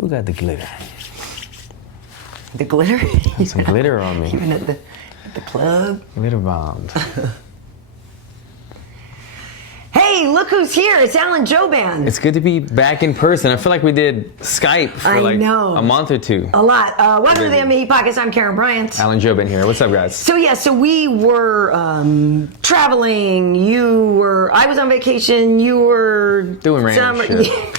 Who got the glitter? The glitter? Some glitter on me. Even at the club. Glitter bombed. Hey, look who's here. It's Alan Jouban. It's good to be back in person. I feel like we did Skype for like a month or two. A lot. Welcome to the MMA podcast. I'm Karyn Bryant. Alan Jouban here. What's up, guys? So we were traveling. I was on vacation. You were doing random shit.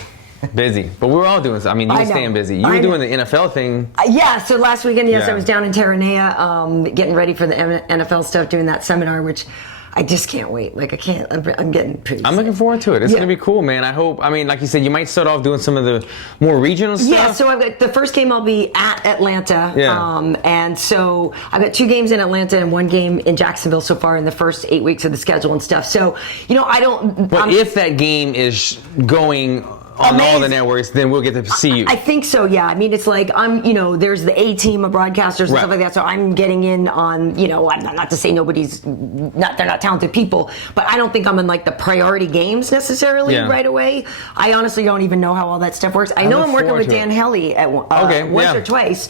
Busy, but we were all doing. I mean, you were staying busy. You were doing the NFL thing. Yeah. So last weekend, I was down in Terranea, getting ready for the NFL stuff, doing that seminar, which I just can't wait. Like, I can't. I'm getting pretty. I'm looking forward to it. It's gonna be cool, man. I hope. I mean, like you said, you might start off doing some of the more regional stuff. Yeah. So I've got the first game. I'll be at Atlanta. Yeah. And so I've got 2 games in Atlanta and 1 game in Jacksonville so far in the first 8 weeks of the schedule and stuff. So I don't. But if that game is going on all the networks, then we'll get to see you. I think so, yeah. I mean, it's like there's the A team of broadcasters and stuff like that. So I'm getting in on, not to say they're not talented people, but I don't think I'm in like the priority games necessarily right away. I honestly don't even know how all that stuff works. I know I'm working with Dan Hellie at once or twice.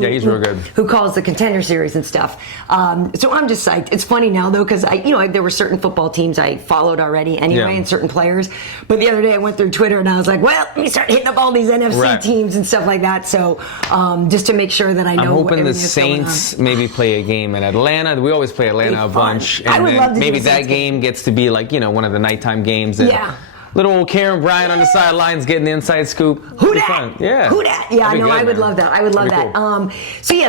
He's real good. Who calls the Contender Series and stuff. So I'm just psyched. It's funny now though, because there were certain football teams I followed already anyway, and certain players. But the other day I went through Twitter and I was like, well, let me start hitting up all these NFC teams and stuff like that. So just to make sure that I know. I'm hoping the Saints maybe play a game in Atlanta. We always play Atlanta a bunch. And I would love to maybe that game gets to be like, one of the nighttime games. Yeah. Little old Karyn Bryant on the sidelines getting the inside scoop. Who dat? Yeah. Who dat? Yeah, I know. I would love that. I would love that. Cool.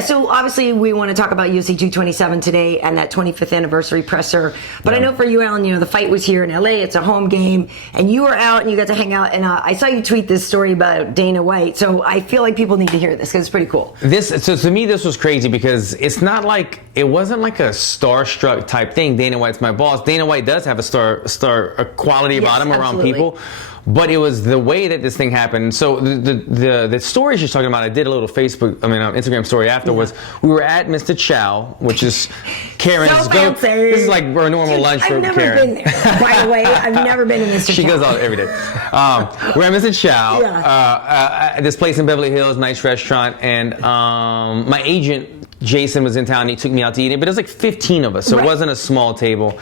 So obviously we want to talk about UFC 227 today and that 25th anniversary presser. But I know for you, Alan, the fight was here in LA. It's a home game, and you were out and you got to hang out. And I saw you tweet this story about Dana White. So I feel like people need to hear this because it's pretty cool. So to me, this was crazy because it wasn't like a starstruck type thing. Dana White's my boss. Dana White does have a quality about him around people. But it was the way that this thing happened. So the story she's talking about, I did a little Instagram story after was we were at Mr. Chow, which is Karyn's go. This is like our normal lunch for Karyn. I've never been there, by the way. I've never been in Mr. Chow. She goes out every day. We're at Mr. Chow, this place in Beverly Hills, nice restaurant, and my agent Jason was in town. He took me out to eat it, but it was like 15 of us, so it wasn't a small table.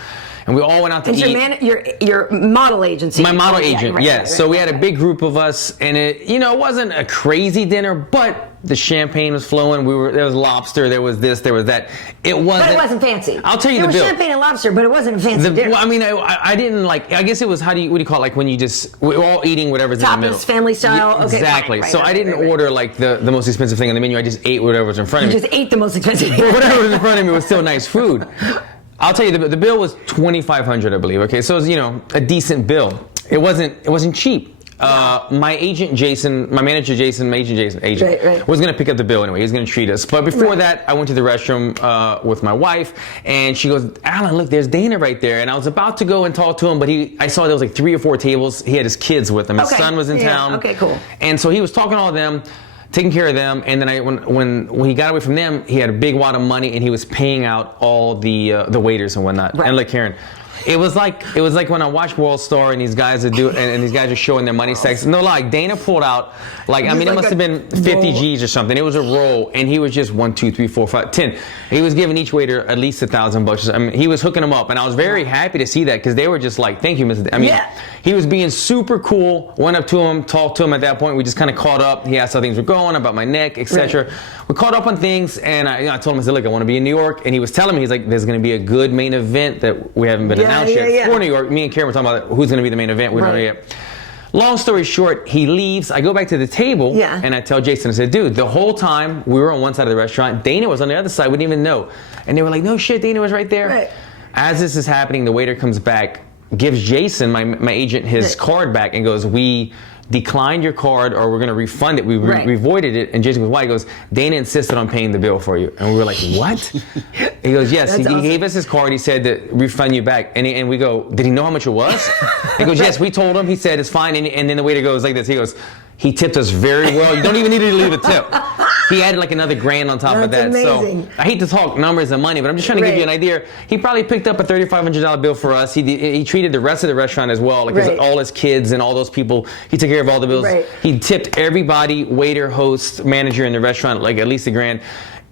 And we all went out to eat. Your model agency. My model agent, yes. So we had a big group of us, and it wasn't a crazy dinner, but the champagne was flowing. There was lobster, there was this, there was that. But it wasn't fancy. I'll tell you the bill. There was champagne and lobster, but it wasn't a fancy dinner. Well, I mean, I didn't like. I guess it was what do you call it? Like when we're all eating whatever's in the middle. Tapas, family style. Yeah, exactly. So I didn't order like the most expensive thing on the menu. I just ate whatever was in front of me. You just ate the most expensive thing. But whatever was in front of me was still nice food. I'll tell you, the bill was $2,500, I believe. Okay, so it was a decent bill. It wasn't cheap. My agent Jason, my manager Jason, my agent Jason, was gonna pick up the bill anyway. He was gonna treat us. But before that, I went to the restroom with my wife, and she goes, "Alan, look, there's Dana right there." And I was about to go and talk to him, but I saw there was like 3 or 4 tables. He had his kids with him. His son was in town. Okay, cool. And so he was talking to all of them, taking care of them, and then when he got away from them, he had a big wad of money, and he was paying out all the waiters and whatnot. And look, Karyn, it was like when I watch World Star and these guys are these guys are showing their money stacks. No lie, Dana pulled out it must have been 50 G's or something. It was a roll, and he was just 1, 2, 3, 4, 5, 10. He was giving each waiter at least $1,000. I mean, he was hooking them up, and I was very happy to see that because they were just like, "Thank you, Mr." He was being super cool. Went up to him, talked to him. At that point, we just kind of caught up. He asked how things were going, about my neck, etc. We caught up on things, and I told him, I said, "Look, I want to be in New York," and he was telling me, he's like, "There's going to be a good main event that we haven't been announced yet for New York." Me and Karyn were talking about who's going to be the main event. We don't know yet. Long story short, he leaves. I go back to the table, and I tell Jason, I said, "Dude, the whole time we were on one side of the restaurant, Dana was on the other side. We didn't even know." And they were like, "No shit, Dana was right there." As this is happening, the waiter comes back, gives Jason, my agent, his card back, and goes, "We declined your card, or we're going to refund it. We voided it." And Jason goes, "Why?" He goes, "Dana insisted on paying the bill for you." And we were like, "What?" He goes, "Yes, he gave us his card. He said to refund you back." And we go, "Did he know how much it was?" He goes, "Yes, we told him." He said, "It's fine." And then the waiter goes like this. He goes, "He tipped us very well. You don't even need to leave a tip." he added like another grand on top of that. Amazing. So I hate to talk numbers and money, but I'm just trying to give you an idea. He probably picked up a $3,500 bill for us. He treated the rest of the restaurant as well, like all his kids and all those people. He took care of all the bills. He tipped everybody, waiter, host, manager in the restaurant, like at least $1,000.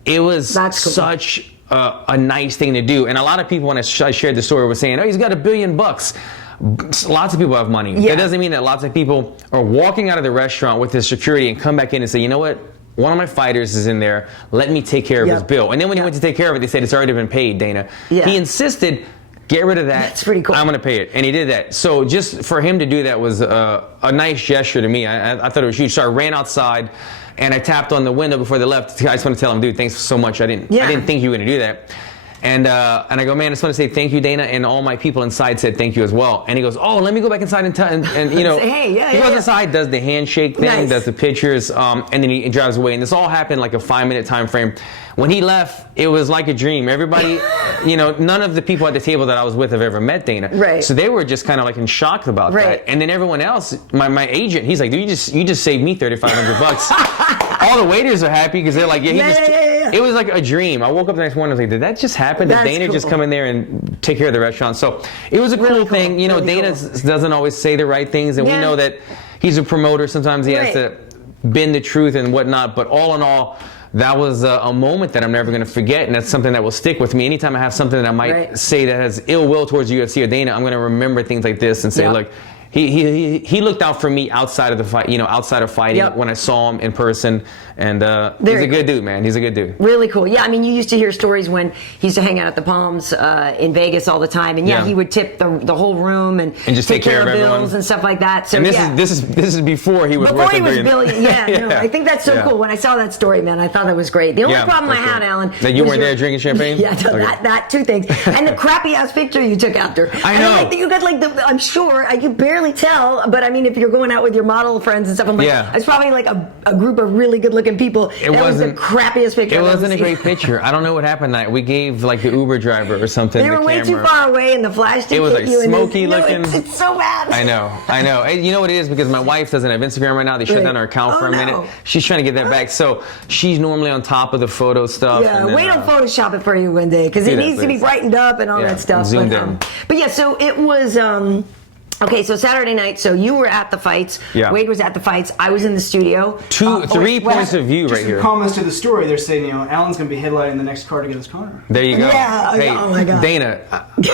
It was such a nice thing to do. And a lot of people, when I shared the story, were saying, "Oh, he's got $1 billion." Lots of people have money. That doesn't mean that lots of people are walking out of the restaurant with his security and come back in and say, "You know what? One of my fighters is in there. Let me take care of his bill." And then when he went to take care of it, they said, "It's already been paid, Dana." He insisted, "Get rid of that. That's pretty cool. I'm going to pay it." And he did that. So just for him to do that was a nice gesture to me. I thought it was huge. So I ran outside and I tapped on the window before they left. I just want to tell him, "Dude, thanks so much. I didn't think you were going to do that." And I go, "Man, I just want to say thank you, Dana," and all my people inside said thank you as well. And he goes, "Oh, let me go back inside and you know," say, "Hey, he goes inside, does the handshake thing, does the pictures, and then he drives away. And this all happened like a 5-minute time frame. When he left, it was like a dream. Everybody, you know, none of the people at the table that I was with have ever met Dana. So they were just kind of like in shock about that. And then everyone else, my agent, he's like, "Dude, you just saved me $3,500. All the waiters are happy because they're like, it was like a dream. I woke up the next morning and I was like, did that just happen? Did Dana just come in there and take care of the restaurant? So it was a cool thing. You know, Dana doesn't always say the right things, and we know that he's a promoter. Sometimes he has to bend the truth and whatnot. But all in all, that was a moment that I'm never going to forget, and that's something that will stick with me. Anytime I have something that I might say that has ill will towards UFC or Dana, I'm going to remember things like this and say, look, he looked out for me outside of the fight, you know, outside of fighting when I saw him in person, and he's a good dude, man. He's a good dude. Really cool. Yeah, I mean, you used to hear stories when he used to hang out at the Palms in Vegas all the time, and he would tip the whole room and just take care of bills and stuff like that. So and this is before he was worth $1 billion. No, I think that's so cool. When I saw that story, man, I thought that was great. The only problem I had, Alan, that you weren't there drinking champagne. That two things, and the crappy ass picture you took after. I know. And you got like I'm sure I could barely tell, but I mean, if you're going out with your model friends and stuff, I'm like, it's probably like a group of really good-looking people. It wasn't the crappiest picture. It wasn't a great picture. I don't know what happened. We gave like the Uber driver or something. They were way too far away, and the flash didn't. It was like smoky looking. No, it's so bad. I know. And you know what it is, because my wife doesn't have Instagram right now. They shut down her account for a minute. She's trying to get that back, so she's normally on top of the photo stuff. Yeah, wait till Photoshop it for you one day, because it needs to be brightened up and all that stuff. Zoomed in. But yeah, so it was. Okay, so Saturday night, so you were at the fights. Yeah. Wade was at the fights. I was in the studio. 3 points of view right here. Comments to the story, they're saying, you know, Alan's going to be headlining the next card against Conor. There you go. Yeah, hey, oh my God. Dana,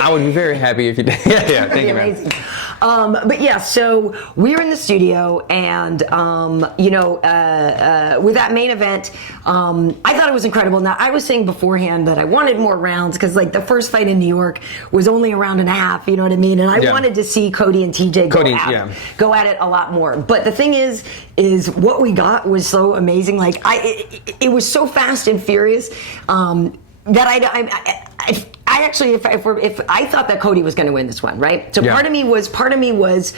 I would be very happy if you did. Yeah, thank you, man. But yeah, so we were in the studio, and you know, with that main event, I thought it was incredible. Now, I was saying beforehand that I wanted more rounds, because like the first fight in New York was only a round and a half, you know what I mean? And I wanted to see Cody and TJ go at it a lot more. But the thing is what we got was so amazing. Like it was so fast and furious that I actually, if I thought that Cody was going to win this one, right? So part of me was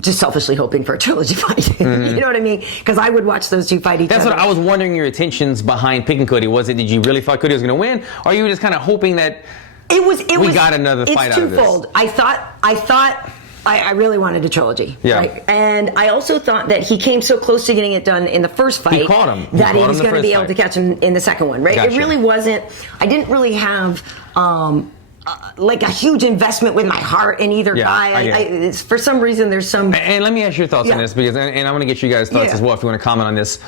just selfishly hoping for a trilogy fight. You know what I mean? Because I would watch those two fight each other. That's what I was wondering. Your intentions behind picking Cody, did you really thought Cody was going to win, or you were just kind of hoping that we got another fight out of this? It's twofold. I thought I really wanted a trilogy. Yeah. Right? And I also thought that he came so close to getting it done in the first fight. He caught him. That he was going to be able to catch him in the second one, right? Gotcha. It really wasn't, I didn't really have like a huge investment with my heart in either guy. For some reason, there's some... And let me ask your thoughts on this, because, and I want to get you guys' thoughts as well, if you want to comment on this.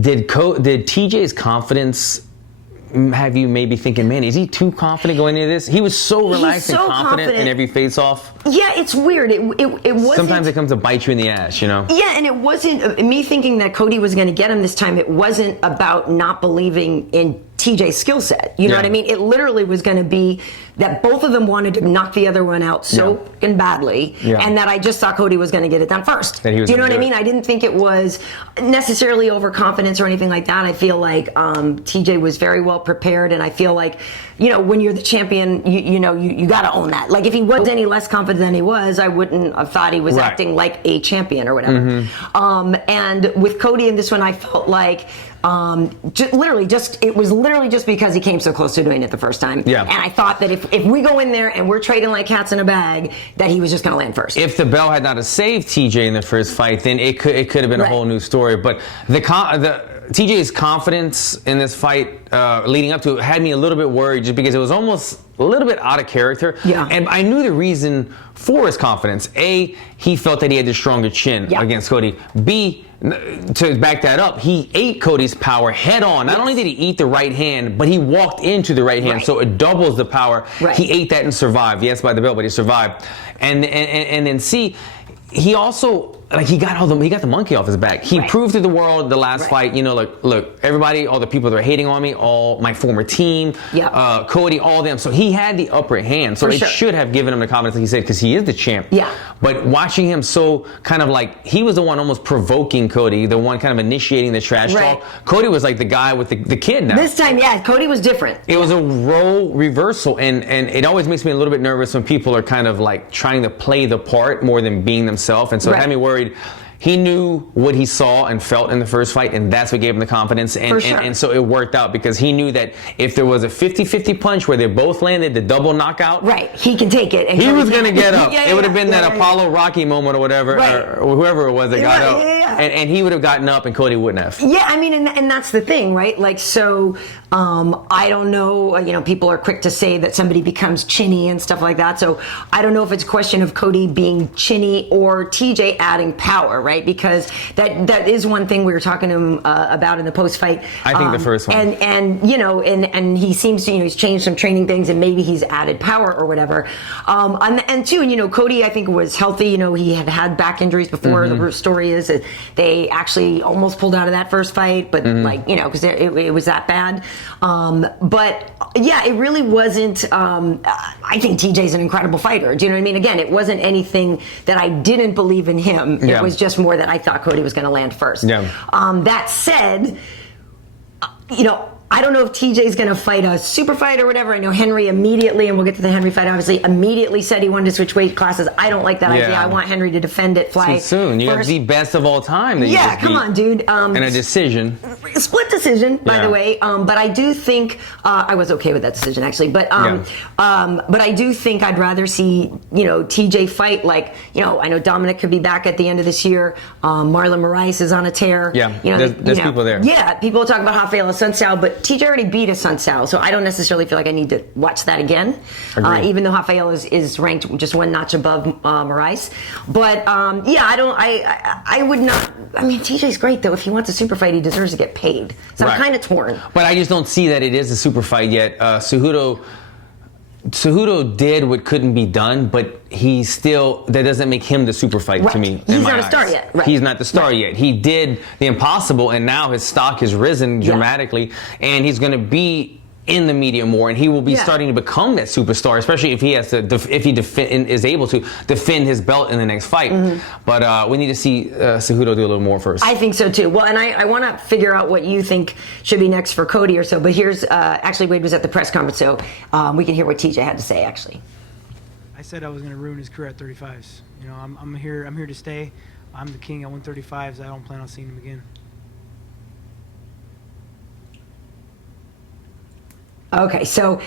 Did TJ's confidence have you maybe thinking, man, is he too confident going into this? He was so relaxed and confident in every face-off. Yeah, it's weird. It wasn't... Sometimes it comes to bite you in the ass, you know? Yeah, and it wasn't... Me thinking that Cody was going to get him this time, it wasn't about not believing in TJ's skill set. You know what I mean? It literally was going to be that both of them wanted to knock the other one out so fucking badly, and that I just thought Cody was going to get it done first. Do you know what I mean? I didn't think it was necessarily overconfidence or anything like that. I feel like TJ was very well prepared, and I feel like, you know, when you're the champion, you know, you got to own that. Like, if he was any less confident than he was, I wouldn't have thought he was acting like a champion or whatever. And with Cody in this one, I felt like it was literally just because he came so close to doing it the first time. Yeah. And I thought that if we go in there and we're trading like cats in a bag, that he was just going to land first. If the bell had not have saved TJ in the first fight, then it could have been a whole new story. But TJ's confidence in this fight leading up to it had me a little bit worried, just because it was almost a little bit out of character. Yeah. And I knew the reason for his confidence. A, he felt that he had the stronger chin against Cody. B, to back that up, he ate Cody's power head on. Not only did he eat the right hand, but he walked into the right hand, so it doubles the power. He ate that and survived. Yes, by the belt, but he survived. And then C, he also, like, he got the monkey off his back. He proved to the world the last fight, you know, like, look, everybody, all the people that are hating on me, all my former team, Cody, all them. So he had the upper hand. So it should have given him the confidence, like he said, because he is the champ. Yeah. But watching him so kind of like, he was the one almost provoking Cody, the one kind of initiating the trash talk. Cody was like the guy with the kid now. This time, Cody was different. It was a role reversal, and it always makes me a little bit nervous when people are kind of like trying to play the part more than being themselves. And so it had me worried. He knew what he saw and felt in the first fight, and that's what gave him the confidence. And so it worked out, because he knew that if there was a 50-50 punch where they both landed the double knockout, he can take it. And he was going to get up. It would have been that Apollo Rocky moment or whatever, or whoever it was that got up. And he would have gotten up, and Cody wouldn't have. Yeah, I mean, and that's the thing, right? Like, so I don't know, you know, people are quick to say that somebody becomes chinny and stuff like that. So I don't know if it's a question of Cody being chinny or TJ adding power, right? Because that is one thing we were talking to him about in the post-fight. I think the first one. And you know, and he seems to, you know, he's changed some training things, and maybe he's added power or whatever. And two, you know, Cody, I think, was healthy. You know, he had back injuries before. The story is that they actually almost pulled out of that first fight, but like, you know, because it was that bad. But yeah, it really wasn't. I think TJ's an incredible fighter. Do you know what I mean? Again, it wasn't anything that I didn't believe in him. It was just more that I thought Cody was going to land first. That said, you know, I don't know if TJ's going to fight a super fight or whatever. I know Henry immediately, and we'll get to the Henry fight, obviously, immediately said he wanted to switch weight classes. I don't like that idea. I want Henry to defend it, fly too soon. You have the best of all time. That you just come on, dude. And a decision. Split decision, by the way. But I do think I was okay with that decision, actually. But I do think I'd rather see, you know, TJ fight, like, you know, I know Dominic could be back at the end of this year. Marlon Moraes is on a tear. Yeah, you know, there's people there. Yeah, people talk about Rafael Assunção, but TJ already beat Assunção, so I don't necessarily feel like I need to watch that again. Even though Rafael is ranked just one notch above Moraes. But I would not. I mean, TJ's great though. If he wants a super fight, he deserves to get paid. So I'm kind of torn. But I just don't see that it is a super fight yet. Cejudo did what couldn't be done, but that doesn't make him the super fight to me. He's not a star yet. He's not the star yet. He did the impossible, and now his stock has risen dramatically, and he's going to be in the media more, and he will be starting to become that superstar, especially if he has to, is able to defend his belt in the next fight. But we need to see Cejudo do a little more first. I think so too. Well, and I want to figure out what you think should be next for Cody or so. But here's actually Wade was at the press conference, so we can hear what TJ had to say. Actually, I said I was going to ruin his career at 35s. You know, I'm here to stay. I'm the king at 135s. I don't plan on seeing him again. Okay, so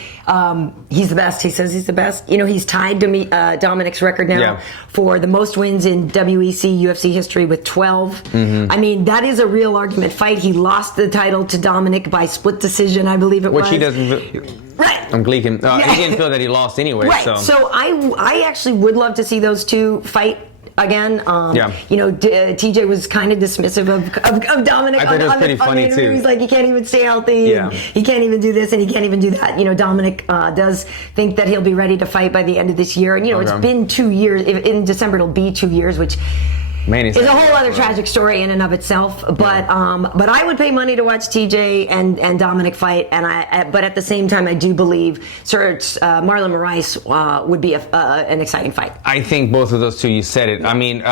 he's the best. He says he's the best. You know, he's tied to Dominic's record now for the most wins in WEC UFC history with 12. I mean, that is a real argument fight. He lost the title to Dominic by split decision, I believe it was. Which he doesn't. Right. I'm gleeking. He didn't feel that he lost anyway. Right. So I actually would love to see those two fight again. You know, TJ was kind of dismissive of Dominic. I thought it was pretty funny too. He's like, he can't even stay healthy. And he can't even do this, and he can't even do that. You know, Dominic does think that he'll be ready to fight by the end of this year. And you know, it's been 2 years. In December, it'll be 2 years, which. It's a whole other tragic story in and of itself, but I would pay money to watch TJ and Dominic fight, but at the same time, I do believe Marlon Moraes would be an exciting fight. I think both of those two, you said it. I mean,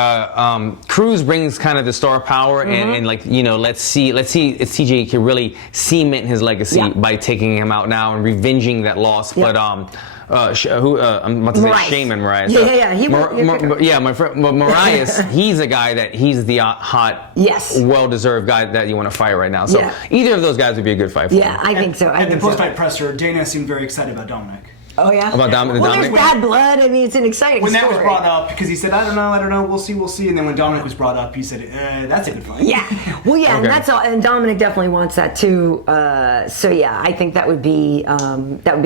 Cruz brings kind of the star power, and like, you know, let's see if TJ can really cement his legacy by taking him out now and revenging that loss. But I'm about to say Shaman Moraes. My friend Moraes. He's a guy that he's the hot, well-deserved guy that you want to fight right now. So either of those guys would be a good fight for him. I think so. At the post-fight presser, Dana seemed very excited about Dominic. Oh yeah. About Dominic. Well, there's bad blood. I mean, it's an exciting When story. that was brought up, because he said, I don't know, we'll see. And then when Dominic was brought up, he said, that's a good fight. Yeah. Well, yeah, Okay. and that's all. And Dominic definitely wants that too. So yeah, I think that would be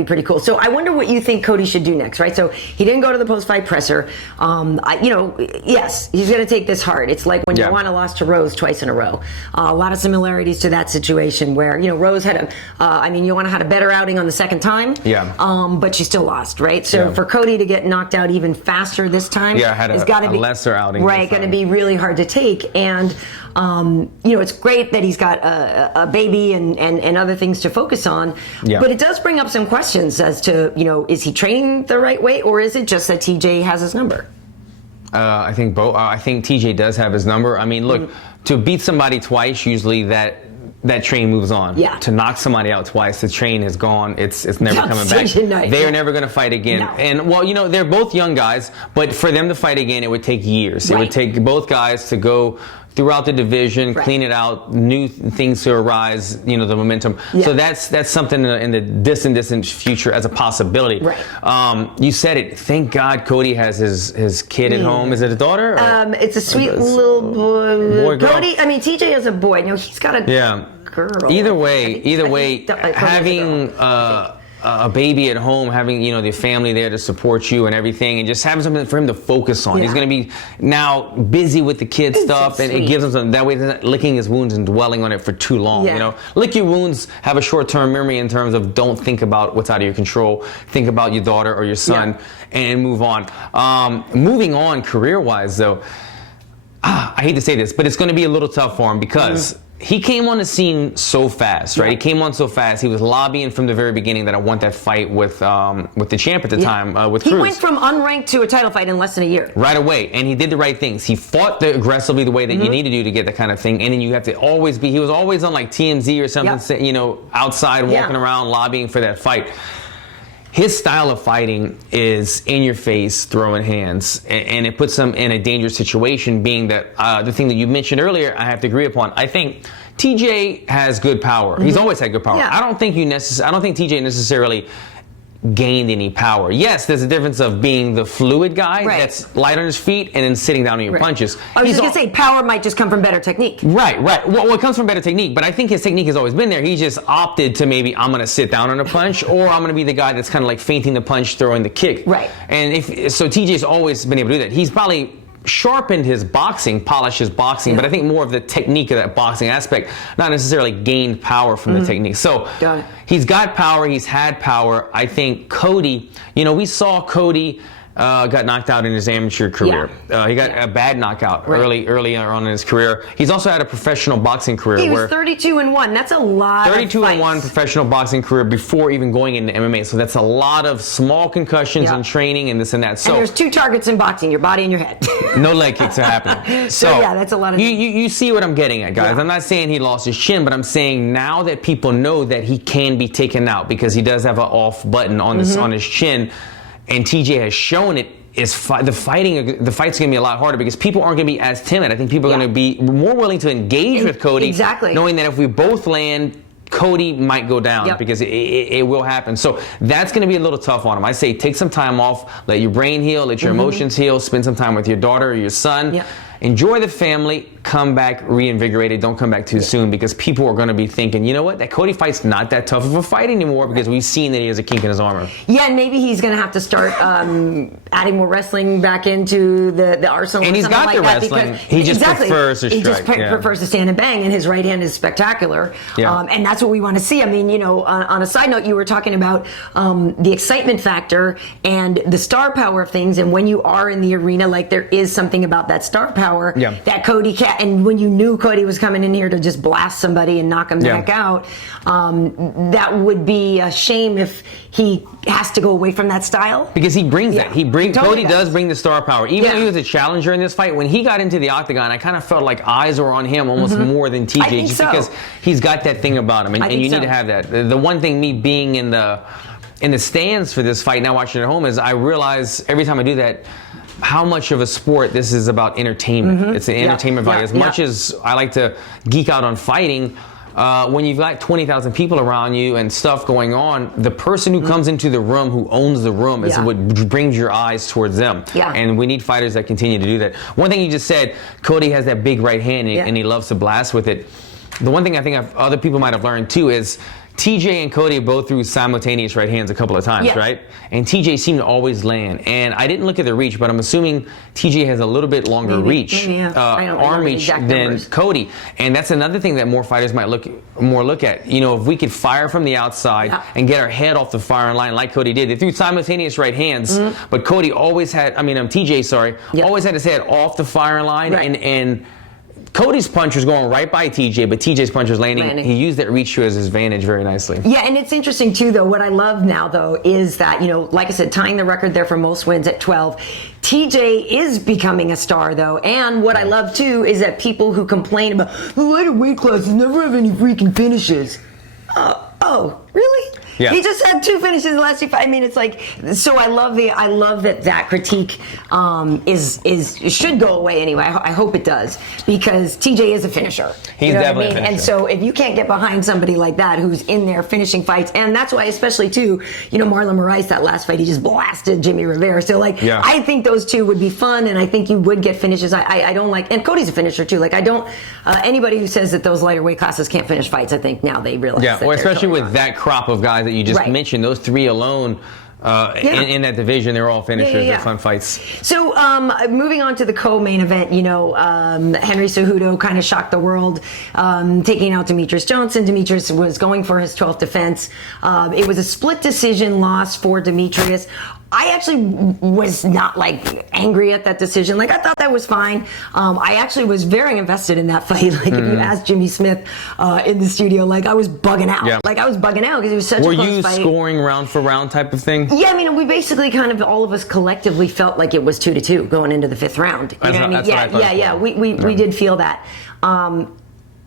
pretty cool. So I wonder what you think Cody should do next, right? So he didn't go to the post-fight presser. Yes, he's going to take this hard. It's like when Joanna lost to Rose twice in a row. A lot of similarities to that situation where Rose had Joanna had a better outing on the second time. Yeah. But she still lost, right? So for Cody to get knocked out even faster this time, had a lesser outing. Right, going to be really hard to take. And it's great that he's got a baby and other things to focus on. Yeah. But it does bring up some questions as to is he training the right way, or is it just that TJ has his number? I think both. I think TJ does have his number. I mean, look, to beat somebody twice, usually that train moves on. Yeah. To knock somebody out twice, the train is gone. It's never coming back. Night. They are never going to fight again. No. And they're both young guys, but for them to fight again, it would take years. Right. It would take both guys to go throughout the division, clean it out, new things to arise, the momentum. Yeah. So that's something in the distant future as a possibility. Right. You said it. Thank God Cody has his kid at home. Is it a daughter? It's a sweet little boy. Girl. Cody, TJ is a boy. No, he's got a girl. Either way, having a baby at home, having the family there to support you and everything, and just having something for him to focus on. Yeah. He's going to be now busy with the kid stuff, and it gives him some, that way he's not licking his wounds and dwelling on it for too long. Yeah. Lick your wounds, have a short-term memory in terms of don't think about what's out of your control. Think about your daughter or your son and move on. Moving on career-wise, though, I hate to say this, but it's going to be a little tough for him because he came on the scene so fast, right? He came on so fast. He was lobbying from the very beginning that I want that fight with the champ at the time, with Cruz. He went from unranked to a title fight in less than a year. Right away, and he did the right things. He fought aggressively the way that you need to do to get that kind of thing, and then you have to always be. He was always on like TMZ or something, outside walking around lobbying for that fight. His style of fighting is in your face, throwing hands, and it puts him in a dangerous situation, being that the thing that you mentioned earlier, I have to agree upon. I think TJ has good power. He's always had good power. Yeah. I don't think TJ necessarily gained any power. Yes, there's a difference of being the fluid guy that's light on his feet and then sitting down on your punches. I was just going to say, power might just come from better technique. Right. Well, it comes from better technique, but I think his technique has always been there. He just opted to maybe, I'm going to sit down on a punch, or I'm going to be the guy that's kind of like feinting the punch, throwing the kick. Right. And so TJ's always been able to do that. He's probably sharpened his boxing, polished his boxing, but I think more of the technique of that boxing aspect, not necessarily gained power from the technique. So he's got power, he's had power. I think Cody, we saw Cody got knocked out in his amateur career. He got a bad knockout early on in his career. He's also had a professional boxing career. He was 32-1. That's a lot. 32-1 professional boxing career before even going into MMA. So that's a lot of small concussions and training and this and that. So and there's two targets in boxing: your body and your head. No leg kicks are happening. So that's a lot of. You see what I'm getting at, guys. I'm not saying he lost his chin, but I'm saying now that people know that he can be taken out because he does have an off button on his chin. And TJ has shown it. The fight's going to be a lot harder because people aren't going to be as timid. I think people are going to be more willing to engage with Cody, knowing that if we both land, Cody might go down because it will happen. So that's going to be a little tough on him. I say take some time off, let your brain heal, let your emotions heal, spend some time with your daughter or your son. Enjoy the family, come back reinvigorated. Don't come back too soon because people are going to be thinking, you know what, that Cody fight's not that tough of a fight anymore because we've seen that he has a kink in his armor. Yeah, and maybe he's going to have to start adding more wrestling back into the arsenal. And he's got like the wrestling. He just prefers to strike. He just prefers to stand and bang, and his right hand is spectacular. And that's what we want to see. I mean, on a side note, you were talking about the excitement factor and the star power of things, and when you are in the arena, like there is something about that star power that Cody can't. And when you knew Cody was coming in here to just blast somebody and knock him back out, that would be a shame if he has to go away from that style. Because he brings that. Cody does bring the star power. Even though he was a challenger in this fight, when he got into the octagon, I kind of felt like eyes were on him almost more than TJ, just because he's got that thing about him, and you need to have that. The one thing, me being in the stands for this fight, now watching it at home, is I realize every time I do that, how much of a sport this is about entertainment. It's an entertainment value. As much as I like to geek out on fighting, when you've got 20,000 people around you and stuff going on, the person who comes into the room, who owns the room, is what brings your eyes towards them. Yeah. And we need fighters that continue to do that. One thing you just said, Cody has that big right hand and he loves to blast with it. The one thing I think other people might have learned too is TJ and Cody both threw simultaneous right hands a couple of times, right? And TJ seemed to always land. And I didn't look at the reach, but I'm assuming TJ has a little bit longer reach, arm reach than Cody. And that's another thing that more fighters might look at. You know, if we could fire from the outside and get our head off the firing line like Cody did. They threw simultaneous right hands, but Cody always had, TJ, always had his head off the firing line. And Cody's punch was going right by TJ, but TJ's punch was landing. He used that reach to his advantage very nicely. Yeah, and it's interesting too, though. What I love now, though, is that, you know, like I said, tying the record there for most wins at 12. TJ is becoming a star, though. And what I love, too, is that people who complain about the lighter weight classes never have any freaking finishes. Oh, really? Yeah. He just had 2 finishes in the last 2 fights. I mean, it's like, so I love that critique should go away anyway. I hope it does, because TJ is a finisher. He's definitely a finisher. And so if you can't get behind somebody like that who's in there finishing fights, and that's why, especially too, you know, Marlon Moraes, that last fight, he just blasted Jimmy Rivera. So I think those two would be fun, and I think you would get finishes. I don't like, and Cody's a finisher too. Like, I don't, anybody who says that those lighter weight classes can't finish fights, I think now they realize. Yeah, well, especially with that crop of guys that you just mentioned, those 3 alone in that division, they're all finishers. They're fun fights. So moving on to the co-main event, you know, Henry Cejudo kind of shocked the world, taking out Demetrious Johnson. Demetrious was going for his 12th defense. It was a split decision loss for Demetrious. I actually was not like angry at that decision. Like, I thought that was fine. I actually was very invested in that fight. Like, if you asked Jimmy Smith in the studio, like, I was bugging out. Yeah. Like, I was bugging out because it was such a close fight. Were you scoring round for round type of thing? Yeah, I mean, we basically kind of, all of us collectively felt like it was 2-2 going into the 5th round. You know what I mean? We did feel that.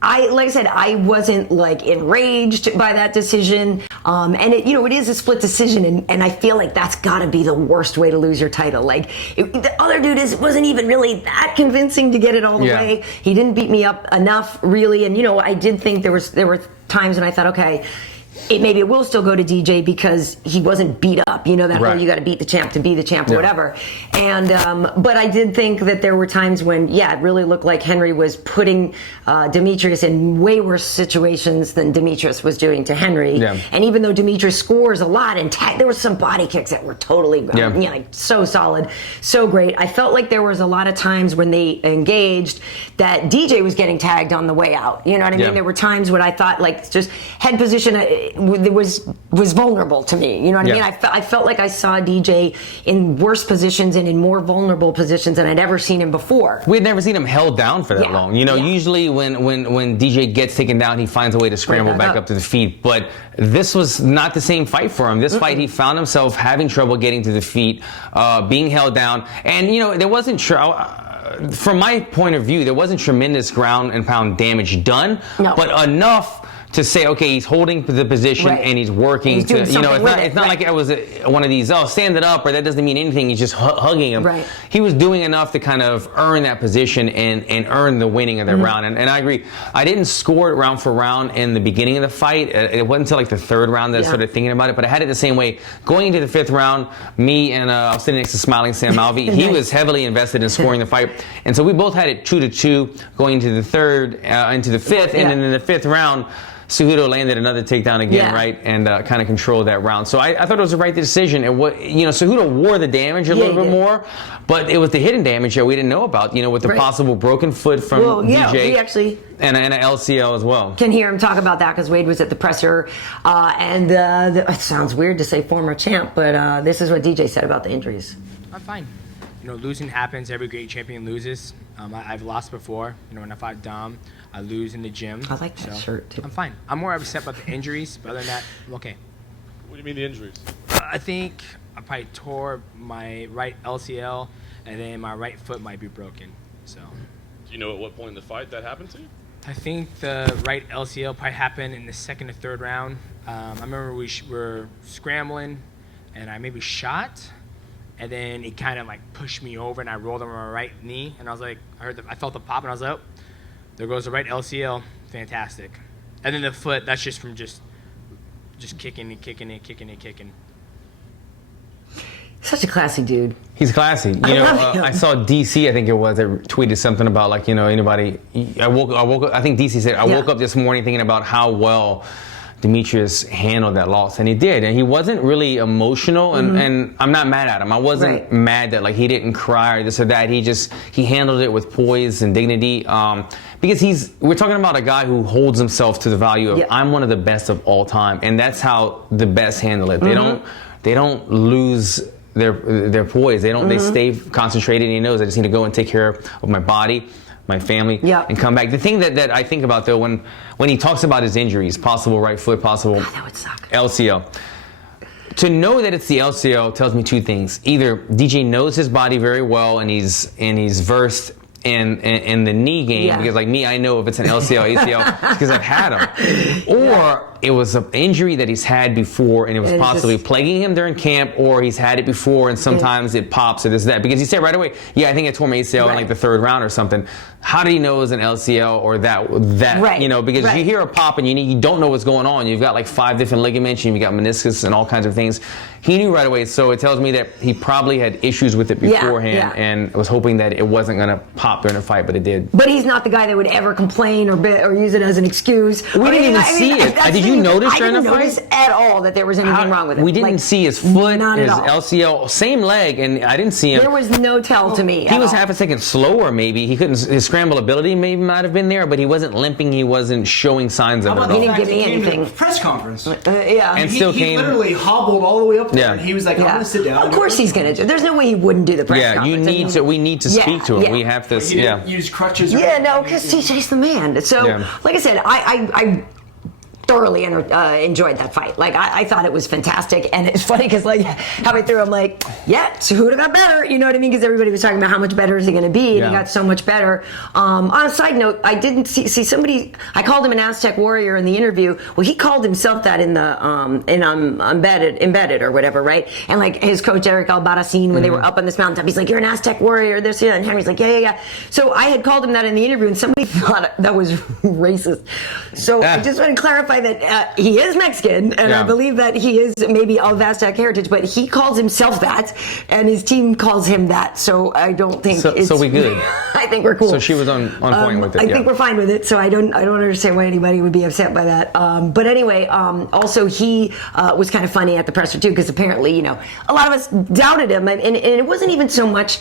Like I said, I wasn't like enraged by that decision, and it is a split decision, and I feel like that's got to be the worst way to lose your title. Like, the other dude wasn't even really that convincing to get it all the way. He didn't beat me up enough, really, and I did think there were times when I thought, okay, maybe it will still go to DJ because he wasn't beat up. You know, that whole you got to beat the champ to be the champ or whatever. And but I did think that there were times when, it really looked like Henry was putting Demetrious in way worse situations than Demetrious was doing to Henry. Yeah. And even though Demetrious scores a lot, and there were some body kicks that were totally like so solid, so great. I felt like there was a lot of times when they engaged that DJ was getting tagged on the way out. You know what I mean? There were times when I thought, like, just head position was vulnerable to me. You know what I mean? I felt like I saw DJ in worse positions and in more vulnerable positions than I'd ever seen him before. We had never seen him held down for that long. You know, usually when DJ gets taken down, he finds a way to scramble back up to the feet. But this was not the same fight for him. This fight, he found himself having trouble getting to the feet, being held down. And, there wasn't from my point of view, there wasn't tremendous ground and pound damage done, but enough to say, okay, he's holding the position and he's working to, it's not like it was one of these, stand it up, or that doesn't mean anything. He's just hugging him. Right. He was doing enough to kind of earn that position and earn the winning of that round. And I agree. I didn't score it round for round in the beginning of the fight. It wasn't until like the 3rd round that I started thinking about it, but I had it the same way. Going into the 5th round, me and I was sitting next to smiling Sam Alvey. He was heavily invested in scoring the fight. And so we both had it 2-2 going into the 3rd, into the 5th, and then in the 5th round, Cejudo landed another takedown again, and kind of controlled that round. So I thought it was the right decision. Cejudo wore the damage a little bit more, but it was the hidden damage that we didn't know about, with the possible broken foot from DJ. We actually and an LCL as well. Can hear him talk about that because Wade was at the presser, and it sounds weird to say former champ, but this is what DJ said about the injuries. I'm fine. Losing happens. Every great champion loses. I've lost before. When I fought Dom, I lose in the gym. I like that shirt too. I'm fine. I'm more upset about the injuries, but other than that, I'm okay. What do you mean the injuries? I think I probably tore my right LCL, and then my right foot might be broken. So. Do you know at what point in the fight that happened to you? I think the right LCL probably happened in the 2nd or 3rd round. I remember we were scrambling, and I maybe shot. And then it kind of like pushed me over, and I rolled on my right knee, and I was like, I felt the pop, and I was like, oh, there goes the right LCL, fantastic. And then the foot, that's just from just kicking and kicking and kicking and kicking. Such a classy dude. He's classy. You know, I saw DC, I think it was, that tweeted something about, like, you know, anybody. I woke up. I think DC said, I woke up this morning thinking about how well Demetrious handled that loss, and he did, and he wasn't really emotional, and I'm not mad at him. I wasn't mad that, like, he didn't cry or this or that. He handled it with poise and dignity, because we're talking about a guy who holds himself to the value of I'm one of the best of all time, and that's how the best handle it. They don't lose their poise. They stay concentrated, and he knows I just need to go and take care of my body, my family, and come back. The thing that I think about, though, when he talks about his injuries, possible right foot, possible that would suck. LCL, to know that it's the LCL tells me two things. Either DJ knows his body very well, and he's versed in the knee game, because, like me, I know if it's an LCL, ACL, because I've had them. Or it was an injury that he's had before, and it was possibly plaguing him during camp, or he's had it before, and sometimes it pops or this, that. Because he said right away, I think I tore my ACL in, like, the third round or something. How did he know it was an LCL or that? You know, because you hear a pop and you don't know what's going on. You've got like 5 different ligaments, and you've got meniscus and all kinds of things. He knew right away, so it tells me that he probably had issues with it beforehand, and was hoping that it wasn't going to pop during the fight, but it did. But he's not the guy that would ever complain or use it as an excuse. We didn't even see it. Did you notice during the fight? I didn't notice at all that there was anything wrong with it. We didn't see his foot, not his at all. LCL, same leg, and I didn't see him. There was no tell to me. He was half a second slower, maybe. He couldn't. His scramblability maybe might have been there, but he wasn't limping. He wasn't showing signs of it. He didn't give me anything. Press conference. And he still he literally hobbled all the way up there, and he was like, "I'm gonna sit down." Of course he's gonna do. There's no way he wouldn't do the press conference. You need to. We need to speak to him. We have to. He didn't use crutches. Because TJ's the man. So, like I said, I thoroughly enjoyed that fight. Like, I thought it was fantastic, and it's funny because, like, halfway through I'm like, Cejudo got better, you know what I mean? Because everybody was talking about how much better is he going to be, and he got so much better. On a side note, I didn't see somebody. I called him an Aztec warrior in the interview. Well, he called himself that in the embedded or whatever, right? And like his coach Eric Albarracin, when they were up on this mountaintop, he's like, "You're an Aztec warrior," this, and Henry's like, "Yeah." So I had called him that in the interview, and somebody thought that was racist. So I just want to clarify that he is Mexican, and I believe that he is maybe of Aztec heritage, but he calls himself that, and his team calls him that. So I don't think it's... So we good. I think we're cool. So she was on point with it. I think we're fine with it, so I don't understand why anybody would be upset by that. But anyway, also he was kind of funny at the presser too, because apparently, a lot of us doubted him, and it wasn't even so much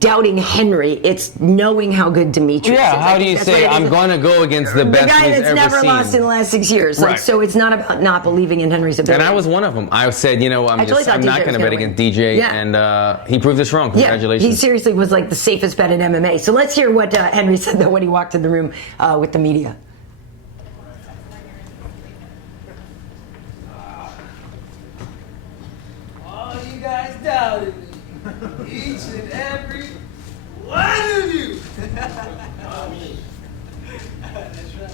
doubting Henry, it's knowing how good Demetrious is. How do you say, I'm going to go against the best guy he's that's ever never seen. Lost in the last 6 years. Like, so it's not about not believing in Henry's ability. And I was one of them. I said, I'm not going to bet against DJ, and he proved us wrong. Congratulations. He seriously was like the safest bet in MMA. So let's hear what Henry said though when he walked in the room with the media. All you guys doubted me. Each and every one of you. That's right.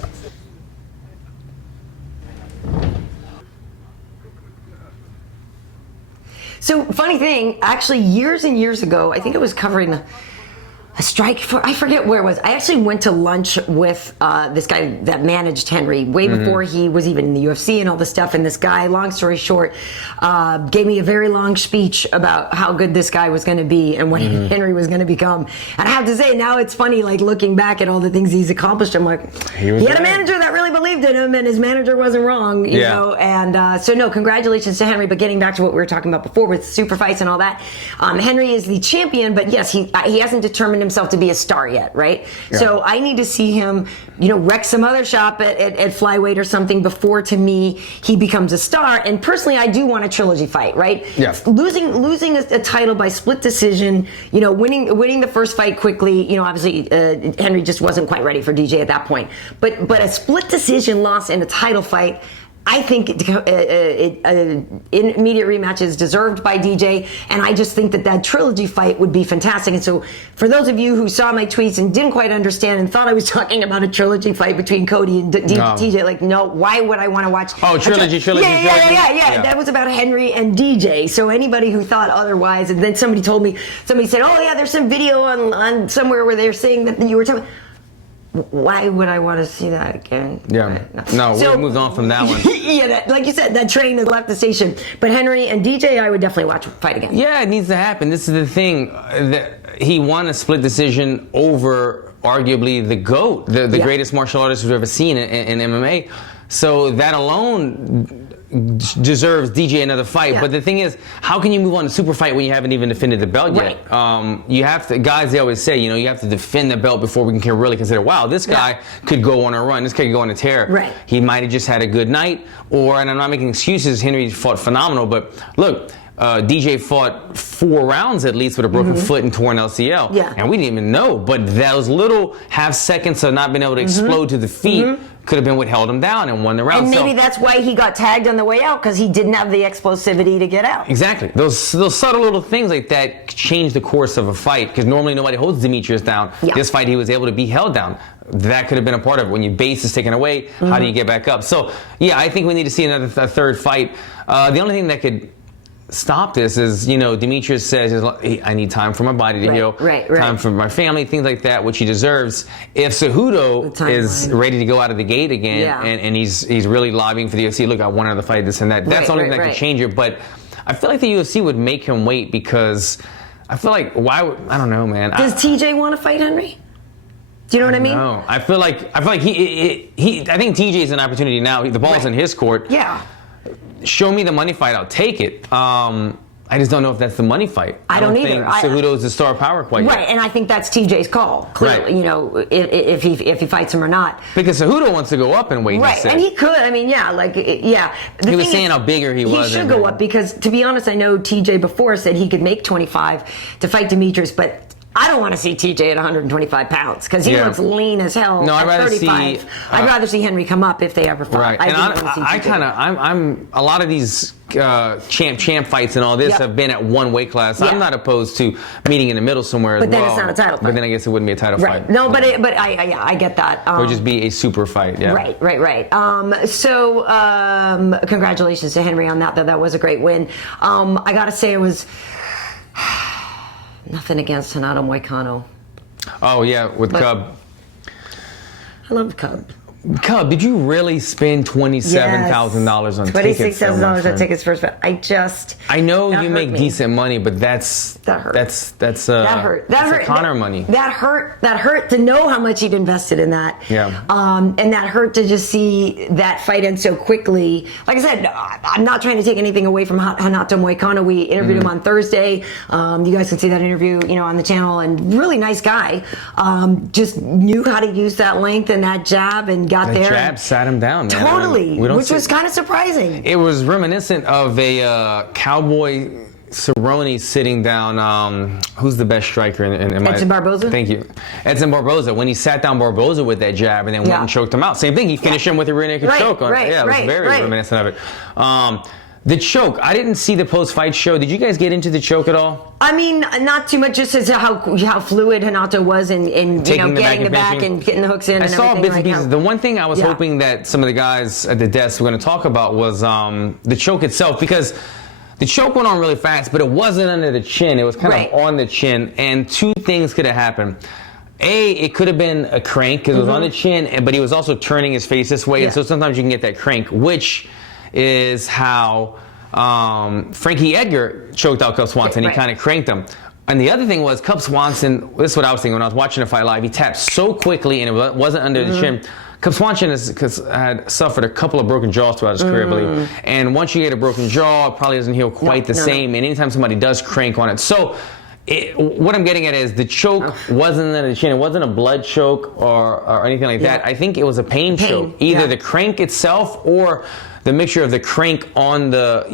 So, funny thing, actually, years and years ago, I think it was covering a strike for, I forget where it was. I actually went to lunch with this guy that managed Henry way before he was even in the UFC and all this stuff. And this guy, long story short, gave me a very long speech about how good this guy was going to be and what Henry was going to become. And I have to say, now it's funny, like looking back at all the things he's accomplished. I'm like, he had a manager that really believed in him, and his manager wasn't wrong, you know. And so, no, congratulations to Henry. But getting back to what we were talking about before with super fights and all that, Henry is the champion, but yes, he hasn't determined himself to be a star yet, right? So I need to see him, wreck some other shop at flyweight or something before, to me, he becomes a star. And personally, I do want a trilogy fight, right? Losing a title by split decision, winning the first fight quickly, obviously Henry just wasn't quite ready for DJ at that point. But a split decision loss in a title fight, I think immediate rematch is deserved by DJ, and I just think that trilogy fight would be fantastic. And so, for those of you who saw my tweets and didn't quite understand and thought I was talking about a trilogy fight between Cody and DJ, like, no, why would I want to watch? Oh, trilogy. Yeah. That was about Henry and DJ. So anybody who thought otherwise, and then somebody said, oh yeah, there's some video on somewhere where they're saying that you were talking. why would I want to see that again? Yeah. No, we moved on from that one. Yeah, like you said, that train has left the station. But Henry and DJ, I would definitely watch fight again. Yeah, it needs to happen. This is the thing. That he won a split decision over arguably the GOAT, the greatest martial artist we've ever seen in MMA. So that alone deserves DJ another fight. But the thing is, how can you move on to super fight when you haven't even defended the belt yet? You have to, guys, they always say, you have to defend the belt before we can really consider, wow, this guy could go on a run, this guy could go on a tear. Right. He might have just had a good night, and I'm not making excuses, Henry fought phenomenal, but look, DJ fought 4 rounds at least with a broken foot and torn LCL. Yeah. And we didn't even know, but those little half seconds of not being able to explode to the feet could have been what held him down and won the round. And maybe that's why he got tagged on the way out, because he didn't have the explosivity to get out. Exactly. Those subtle little things like that change the course of a fight, because normally nobody holds Demetrious down. Yeah. This fight he was able to be held down. That could have been a part of it. When your base is taken away, how do you get back up? So, yeah, I think we need to see a third fight. The only thing that could stop this is, Demetrious says, I need time for my body to heal, time for my family, things like that, which he deserves. If Cejudo is ready to go out of the gate again, and he's really lobbying for the UFC, look, I want another fight, this and that, that's the only thing that could change it. But I feel like the UFC would make him wait, because I feel like, I don't know, man. Does TJ want to fight Henry? Do you know what I mean? No, I feel like I think TJ's an opportunity now. The ball's in his court. Yeah. Show me the money fight, I'll take it. I just don't know if that's the money fight. I don't either. think Cejudo's the star power quite yet. Right, and I think that's TJ's call, clearly, if he fights him or not. Because Cejudo wants to go up and weight. Right, and he could. I mean, he was saying how bigger he was. He should go up, because, to be honest, I know TJ before said he could make 25 to fight Demetrious, but I don't want to see TJ at 125 pounds, because he looks lean as hell. No, I'd rather 35. I'd rather see Henry come up if they ever fight. Right, I'm a lot of these champ fights and all this have been at one weight class. I'm not opposed to meeting in the middle somewhere as well. But then it's not a title fight. But then I guess it wouldn't be a title fight. No, but I get that. It would just be a super fight. Yeah. Right. So congratulations to Henry on that, though. That was a great win. I got to say, it was nothing against Renato Moicano. Oh, yeah, with Cub. I love Cub. Cub, did you really spend $27,000 on tickets? $26,000 on tickets first, but I know you make decent money, but that hurt. That's Conor money. That hurt to know how much he'd invested in that. Yeah. And that hurt to just see that fight end so quickly. Like I said, I'm not trying to take anything away from Renato Moicano. We interviewed him on Thursday. You guys can see that interview, on the channel, and really nice guy. Just knew how to use that length and that jab, and got there. Jab sat him down, man. Totally, which was kind of surprising. It was reminiscent of a Cowboy Cerrone sitting down. Who's the best striker in my... Edson Barboza? Thank you. Edson Barboza. When he sat down Barboza with that jab and then went and choked him out. Same thing. He finished him with a rear naked choke. It was very reminiscent of it. The choke, I didn't see the post-fight show. Did you guys get into the choke at all? I mean, not too much, just as how fluid Renato was in getting the back and getting the hooks in. I saw bits and pieces. The one thing I was hoping that some of the guys at the desk were going to talk about was the choke itself, because the choke went on really fast, but it wasn't under the chin. It was kind of on the chin, and two things could have happened. It could have been a crank, because it was on the chin, but he was also turning his face this way, and so sometimes you can get that crank, which is how Frankie Edgar choked out Cub Swanson. He kind of cranked him. And the other thing was Cub Swanson, this is what I was thinking when I was watching the fight live, he tapped so quickly and it wasn't under the chin. Cub Swanson had suffered a couple of broken jaws throughout his career, I believe. And once you get a broken jaw, it probably doesn't heal quite the same. And anytime somebody does crank on it. So what I'm getting at is the choke wasn't under the chin. It wasn't a blood choke or anything like that. I think it was a pain choke. Either the crank itself or the mixture of the crank on the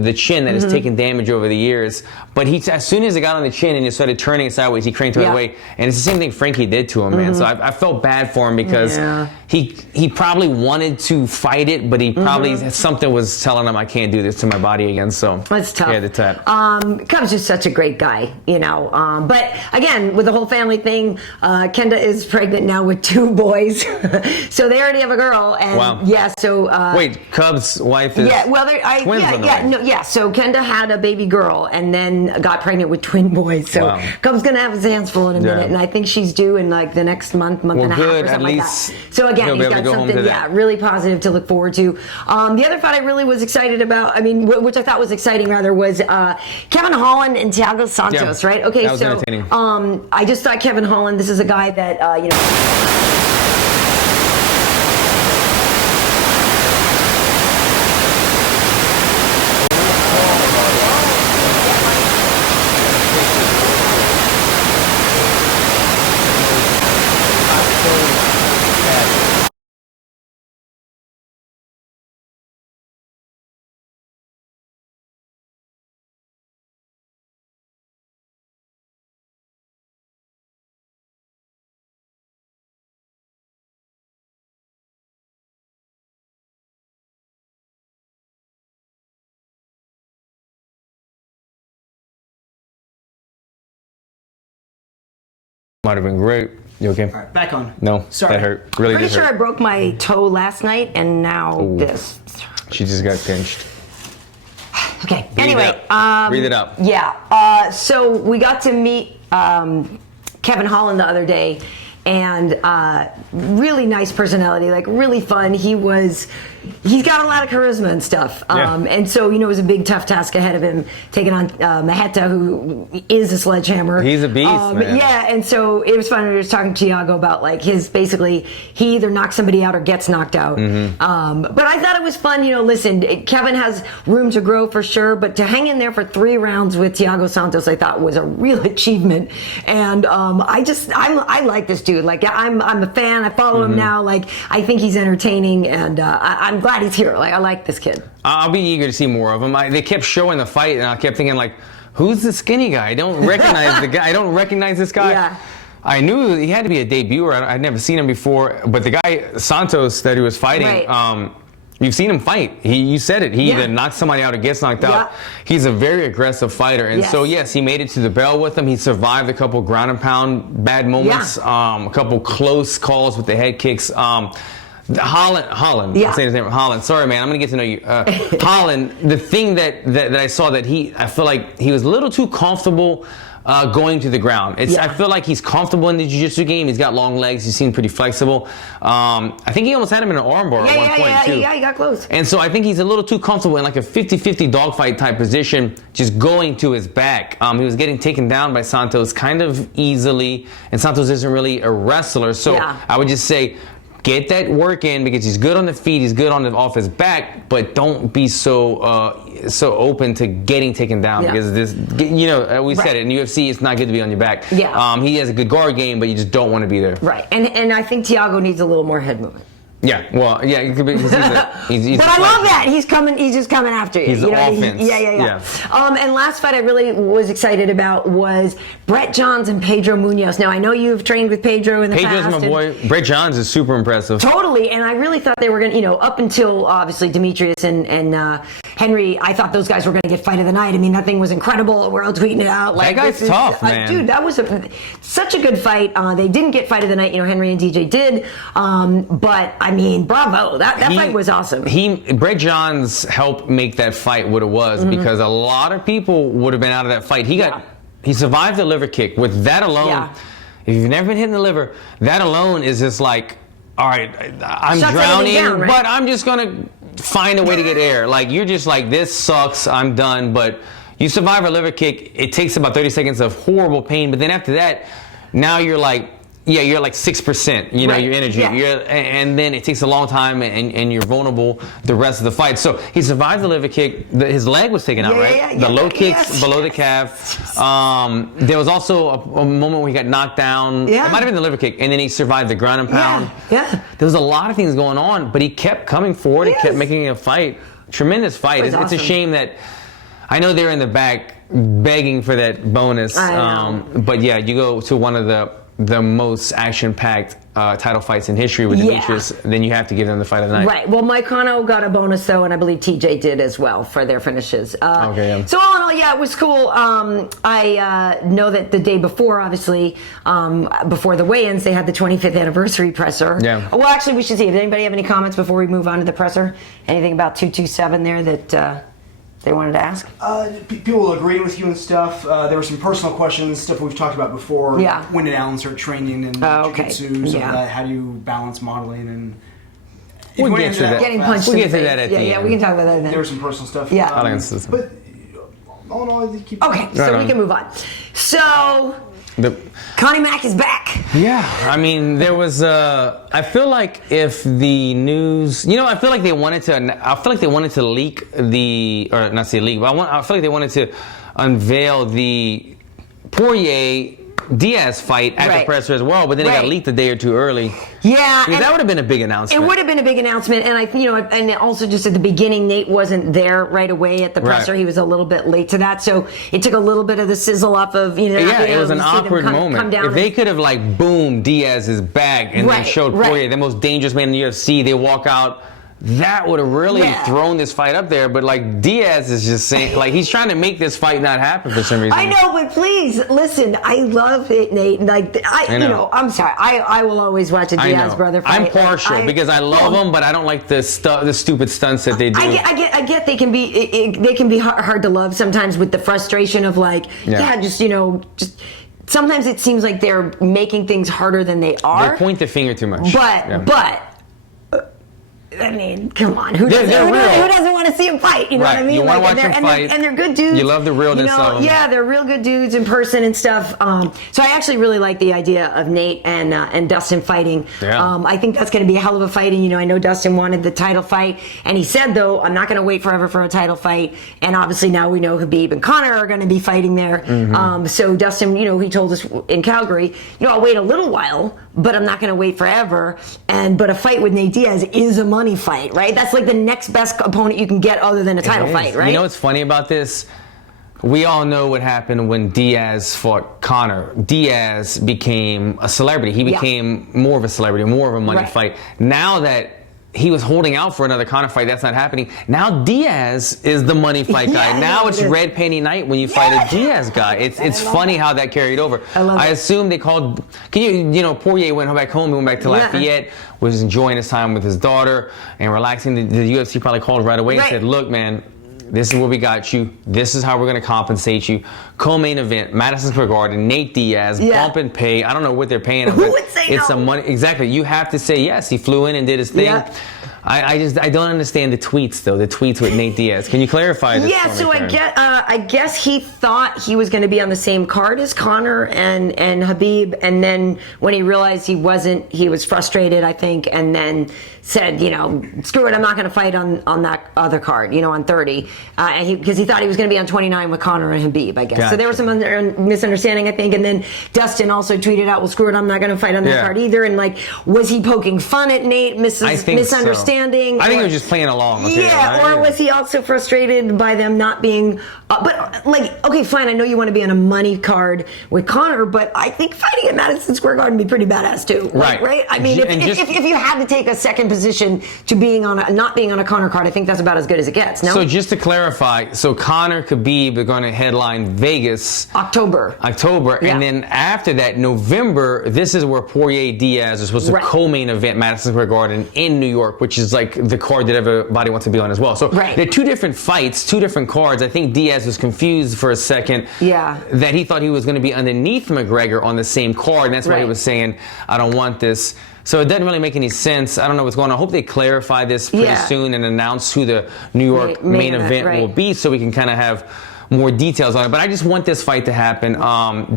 the chin that has taken damage over the years. But as soon as it got on the chin and it started turning sideways, he cranked the other way. And it's the same thing Frankie did to him, man. So I felt bad for him, because he probably wanted to fight it, but he probably something was telling him, I can't do this to my body again. So that's tough. Yeah, the tap. Cub's just such a great guy, But again, with the whole family thing, Kenda is pregnant now with 2 boys, so they already have a girl. And wow. yeah, so wait, Cub Cub's wife is twins on the way. So Kenda had a baby girl and then got pregnant with twin boys. So Cub's gonna have his hands full in a minute, and I think she's due in like the next month and a half or something like that. So again, he's got something really positive to look forward to. The other fight I really was excited about, which I thought was exciting rather, was Kevin Holland and Thiago Santos, right? Okay, that was entertaining. I just thought Kevin Holland, this is a guy that Might have been great. You okay? All right, back on. No, sorry. That hurt. Really pretty did sure hurt. I broke my toe last night, and now this. She just got pinched. Okay. Breathe it up. Yeah. So we got to meet Kevin Holland the other day, and really nice personality, like really fun. He's got a lot of charisma and stuff. And so, it was a big, tough task ahead of him, taking on H.E.A.T, who is a sledgehammer. He's a beast, man. Yeah, and so it was fun. We were talking to Thiago about like basically, he either knocks somebody out or gets knocked out. But I thought it was fun. Listen, Kevin has room to grow for sure, but to hang in there for 3 rounds with Thiago Santos, I thought was a real achievement. And I like this dude. Like, I'm a fan. I follow him now. Like, I think he's entertaining, and I'm glad he's here. Like, I like this kid. I'll be eager to see more of him. They kept showing the fight, and I kept thinking, like, who's the skinny guy? I don't recognize the guy. I don't recognize this guy. Yeah. I knew he had to be a debuter. I'd never seen him before. But the guy, Santos, that he was fighting, you've seen him fight. You said it. He either knocks somebody out or gets knocked out. He's a very aggressive fighter. And so, yes, he made it to the bell with him. He survived a couple ground and pound bad moments, a couple close calls with the head kicks. Holland. I'm saying his name. Holland. Sorry, man. I'm gonna get to know you. Holland. The thing that I saw that I feel like he was a little too comfortable going to the ground. I feel like he's comfortable in the jiu-jitsu game. He's got long legs. He seemed pretty flexible. I think he almost had him in an armbar at one point too. Yeah, he got close. And so I think he's a little too comfortable in like a 50-50 dogfight type position, just going to his back. He was getting taken down by Santos kind of easily, and Santos isn't really a wrestler. So I would just say, get that work in, because he's good on the feet, he's good off his back, but don't be so open to getting taken down, because this, we said it in UFC, it's not good to be on your back. He has a good guard game, but you just don't want to be there. Right, and I think Thiago needs a little more head movement. Yeah, well, yeah, it could be. He's but I love that he's just coming after you. He's offense. And last fight I really was excited about was Brett Johns and Pedro Munoz. Now I know you've trained with Pedro in the past. Pedro's my boy. Brett Johns is super impressive. Totally, and I really thought they were going to, up until obviously Demetrious and Henry, I thought those guys were going to get fight of the night. I mean, that thing was incredible. We're all tweeting it out. Like, that guy's tough, man. Dude, that was such a good fight. They didn't get fight of the night. Henry and DJ did, but I mean, bravo! That fight was awesome. Brett Johns helped make that fight what it was, because a lot of people would have been out of that fight. He survived the liver kick. With that alone, if you've never been hit in the liver, that alone is just like, all right, I'm drowning, right? but I'm just gonna find a way to get air. Like, you're just like, this sucks, I'm done. But you survive a liver kick. It takes about 30 seconds of horrible pain, but then after that, now you're like, you're like 6%, your energy. And then it takes a long time, and you're vulnerable the rest of the fight. So he survived the liver kick. His leg was taken out, right? The low kicks below the calf. There was also a moment where he got knocked down. It might have been the liver kick, and then he survived the ground and pound. There was a lot of things going on, but he kept coming forward. He kept making a fight. Tremendous fight. It's a shame that, I know they're in the back begging for that bonus. But yeah, you go to one of the the most action-packed title fights in history with Demetrious, then you have to give them the fight of the night. Right. Well, Mike Conor got a bonus though, and I believe TJ did as well for their finishes. So all in all, it was cool. I know that the day before, obviously, before the weigh-ins, they had the 25th anniversary presser. Yeah. Well, actually, we should see. Does anybody have any comments before we move on to the presser? Anything about 227 there that they wanted to ask? People will agree with you and stuff. There were some personal questions, stuff we've talked about before. Yeah. When did Alan start training and jiu-jitsu? So how do you balance modeling and... We'll get to that. Getting punched we'll in get the to face. that at the end. Yeah, we can talk about that then. There was some personal stuff. Yeah. But all in all, keep... Okay, so we can move on. So... Connie Mack is back. Yeah, I mean, there was. I feel like if the news, I feel like they wanted to leak the, or not say leak, but I feel like they wanted to unveil the Poirier Diaz fight at the presser as well, but then it got leaked a day or two early. Yeah, because that would have been a big announcement. It would have been a big announcement, and and also just at the beginning, Nate wasn't there right away at the presser. He was a little bit late to that, so it took a little bit of the sizzle off of it was an awkward moment. If they could have boom, Diaz is back, and then showed Poirier, the most dangerous man in the UFC, they walk out. That would have really thrown this fight up there, but Diaz is just saying, he's trying to make this fight not happen for some reason. I know, but please listen. I love it, Nate. I'm sorry. I will always watch a Diaz brother fight. I'm partial because I love them, but I don't like the stupid stunts that they do. I get they can be hard to love sometimes with the frustration of just. Sometimes it seems like they're making things harder than they are. They point the finger too much. But. I mean, come on. Who doesn't want to see him fight? You know what I mean? You want to watch him fight. And they're good dudes. You love the realness of them. Yeah, they're real good dudes in person and stuff. So I actually really like the idea of Nate and Dustin fighting. Yeah. I think that's going to be a hell of a fight. And, I know Dustin wanted the title fight. And he said, though, I'm not going to wait forever for a title fight. And obviously now we know Khabib and Conor are going to be fighting there. Mm-hmm. So Dustin, he told us in Calgary, I'll wait a little while, but I'm not going to wait forever. But a fight with Nate Diaz is a money fight, right? That's the next best opponent you can get other than a title fight, right? You know what's funny about this? We all know what happened when Diaz fought Conor. Diaz became a celebrity. He became more of a celebrity, more of a money fight. Now that he was holding out for another Conor fight, that's not happening. Now Diaz is the money fight guy. Now it's red panty night when you fight a Diaz guy. It's funny how that carried over. I assume they called. Poirier went back home. He went back to Lafayette. Was enjoying his time with his daughter and relaxing. The UFC probably called right away and said, "Look, man, this is what we got you. This is how we're going to compensate you. Co-main event, Madison Square Garden, Nate Diaz, bump and pay. I don't know what they're paying him. Who would say it's some money. Exactly. You have to say yes. He flew in and did his thing. Yeah. I don't understand the tweets though. The tweets with Nate Diaz. Can you clarify this? Yeah. So I guess he thought he was going to be on the same card as Conor and Khabib, and then when he realized he wasn't, he was frustrated, I think, and then said, screw it, I'm not going to fight on that other card, on 30, because he thought he was going to be on 29 with Conor and Habib, I guess. Gotcha. So there was some misunderstanding, I think, and then Dustin also tweeted out, well, screw it, I'm not going to fight on that card either, and was he poking fun at Nate, misunderstanding? I think he was just playing along with it. Or was he also frustrated by them not being, okay, fine, I know you want to be on a money card with Conor, but I think fighting at Madison Square Garden would be pretty badass too. Right? I mean, if you had to take a second position to not being on a Conor card, I think that's about as good as it gets. No? So just to clarify, Conor, Khabib are going to headline Vegas October, and then after that, November, this is where Poirier Diaz is supposed to co-main event Madison Square Garden in New York, which is the card that everybody wants to be on as well. So they're two different fights, two different cards. I think Diaz was confused for a second that he thought he was going to be underneath McGregor on the same card, and that's why he was saying, I don't want this. So it doesn't really make any sense. I don't know what's going on. I hope they clarify this pretty soon and announce who the New York main event will be so we can kind of have more details on it. But I just want this fight to happen.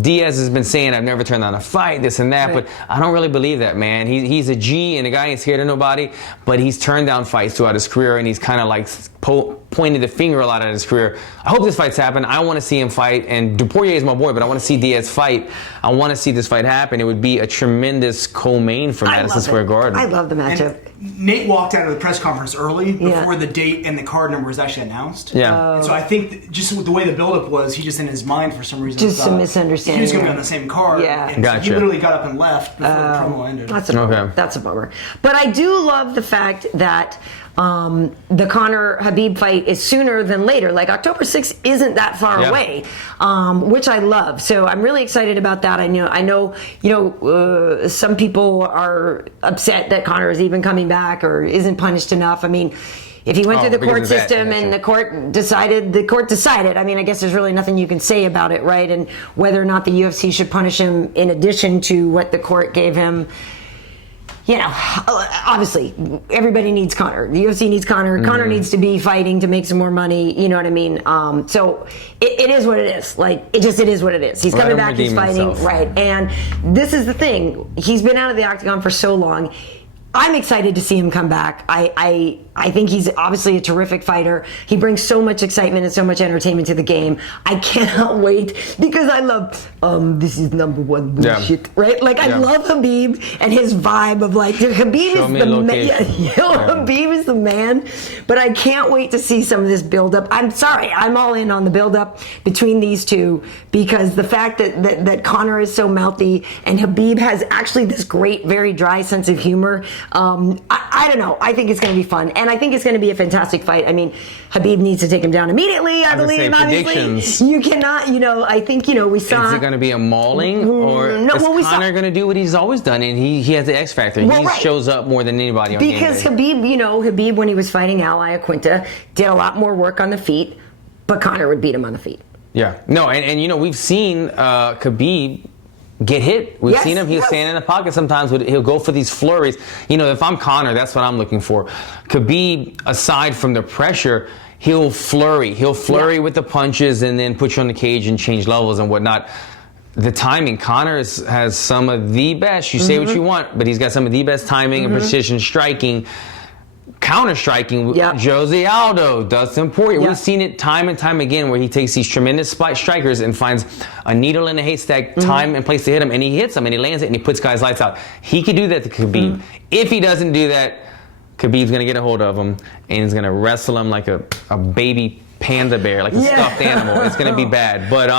Diaz has been saying, I've never turned down a fight, this and that, but I don't really believe that, man. He's a G, and a guy ain't scared of nobody, but he's turned down fights throughout his career, and he's kind of pointed the finger a lot at his career. I hope this fight's happen. I want to see him fight, and Poirier is my boy, but I want to see Diaz fight. I want to see this fight happen. It would be a tremendous co-main for Madison Square Garden. I love the matchup. And Nate walked out of the press conference early before the date and the card number was actually announced. Yeah. And so I think just with the way the buildup was, he just in his mind for some reason Just thought some misunderstanding. he was going to be on the same card. Yeah. And so he literally got up and left before the promo ended. That's a bummer. Okay. That's a bummer. But I do love the fact that the Conor Khabib fight is sooner than later. Like October 6th isn't that far away, which I love. So I'm really excited about that. I know, some people are upset that Conor is even coming back or isn't punished enough. I mean, if he went through the court system and the court decided. I mean, I guess there's really nothing you can say about it, right? And whether or not the UFC should punish him in addition to what the court gave him. You know, obviously, everybody needs Conor. The UFC needs Conor. Conor needs to be fighting to make some more money. You know what I mean? So it is what it is. Like, it is what it is. He's coming back. He's fighting. Himself. Right. And this is the thing. He's been out of the octagon for so long. I'm excited to see him come back. I think he's obviously a terrific fighter. He brings so much excitement and so much entertainment to the game. I cannot wait because I love this is number one bullshit, right? Like I love Khabib and his vibe of like Khabib is the man. Khabib is the man. But I can't wait to see some of this build up. I'm sorry, I'm all in on the build up between these two because the fact that Conor is so mouthy and Khabib has actually this great, very dry sense of humor. I don't know. I think it's going to be fun. And I think it's going to be a fantastic fight. I mean, Khabib needs to take him down immediately, I believe, obviously. You cannot, I think, we saw... Is it going to be a mauling? Or is Conor going to do what he's always done? And he has the X factor. He shows up more than anybody on because game day. Khabib, Khabib, when he was fighting Ally Aquinta, did a lot more work on the feet, but Conor would beat him on the feet. Yeah. No, and we've seen Khabib get hit. We've seen him. He'll stand in the pocket sometimes. He'll go for these flurries. If I'm Conor, that's what I'm looking for. Khabib, aside from the pressure, he'll flurry. He'll flurry with the punches and then put you on the cage and change levels and whatnot. The timing, Conor has some of the best. You say what you want, but he's got some of the best timing and precision striking. Counter-striking, Jose Aldo, Dustin Poirier. We've seen it time and time again where he takes these tremendous strikers and finds a needle in a haystack, time and place to hit him, and he hits them, and he lands it, and he puts guys' lights out. He could do that to Khabib. If he doesn't do that, Khabib's going to get a hold of him, and he's going to wrestle him like a baby panda bear, like a stuffed animal. It's going to be bad. But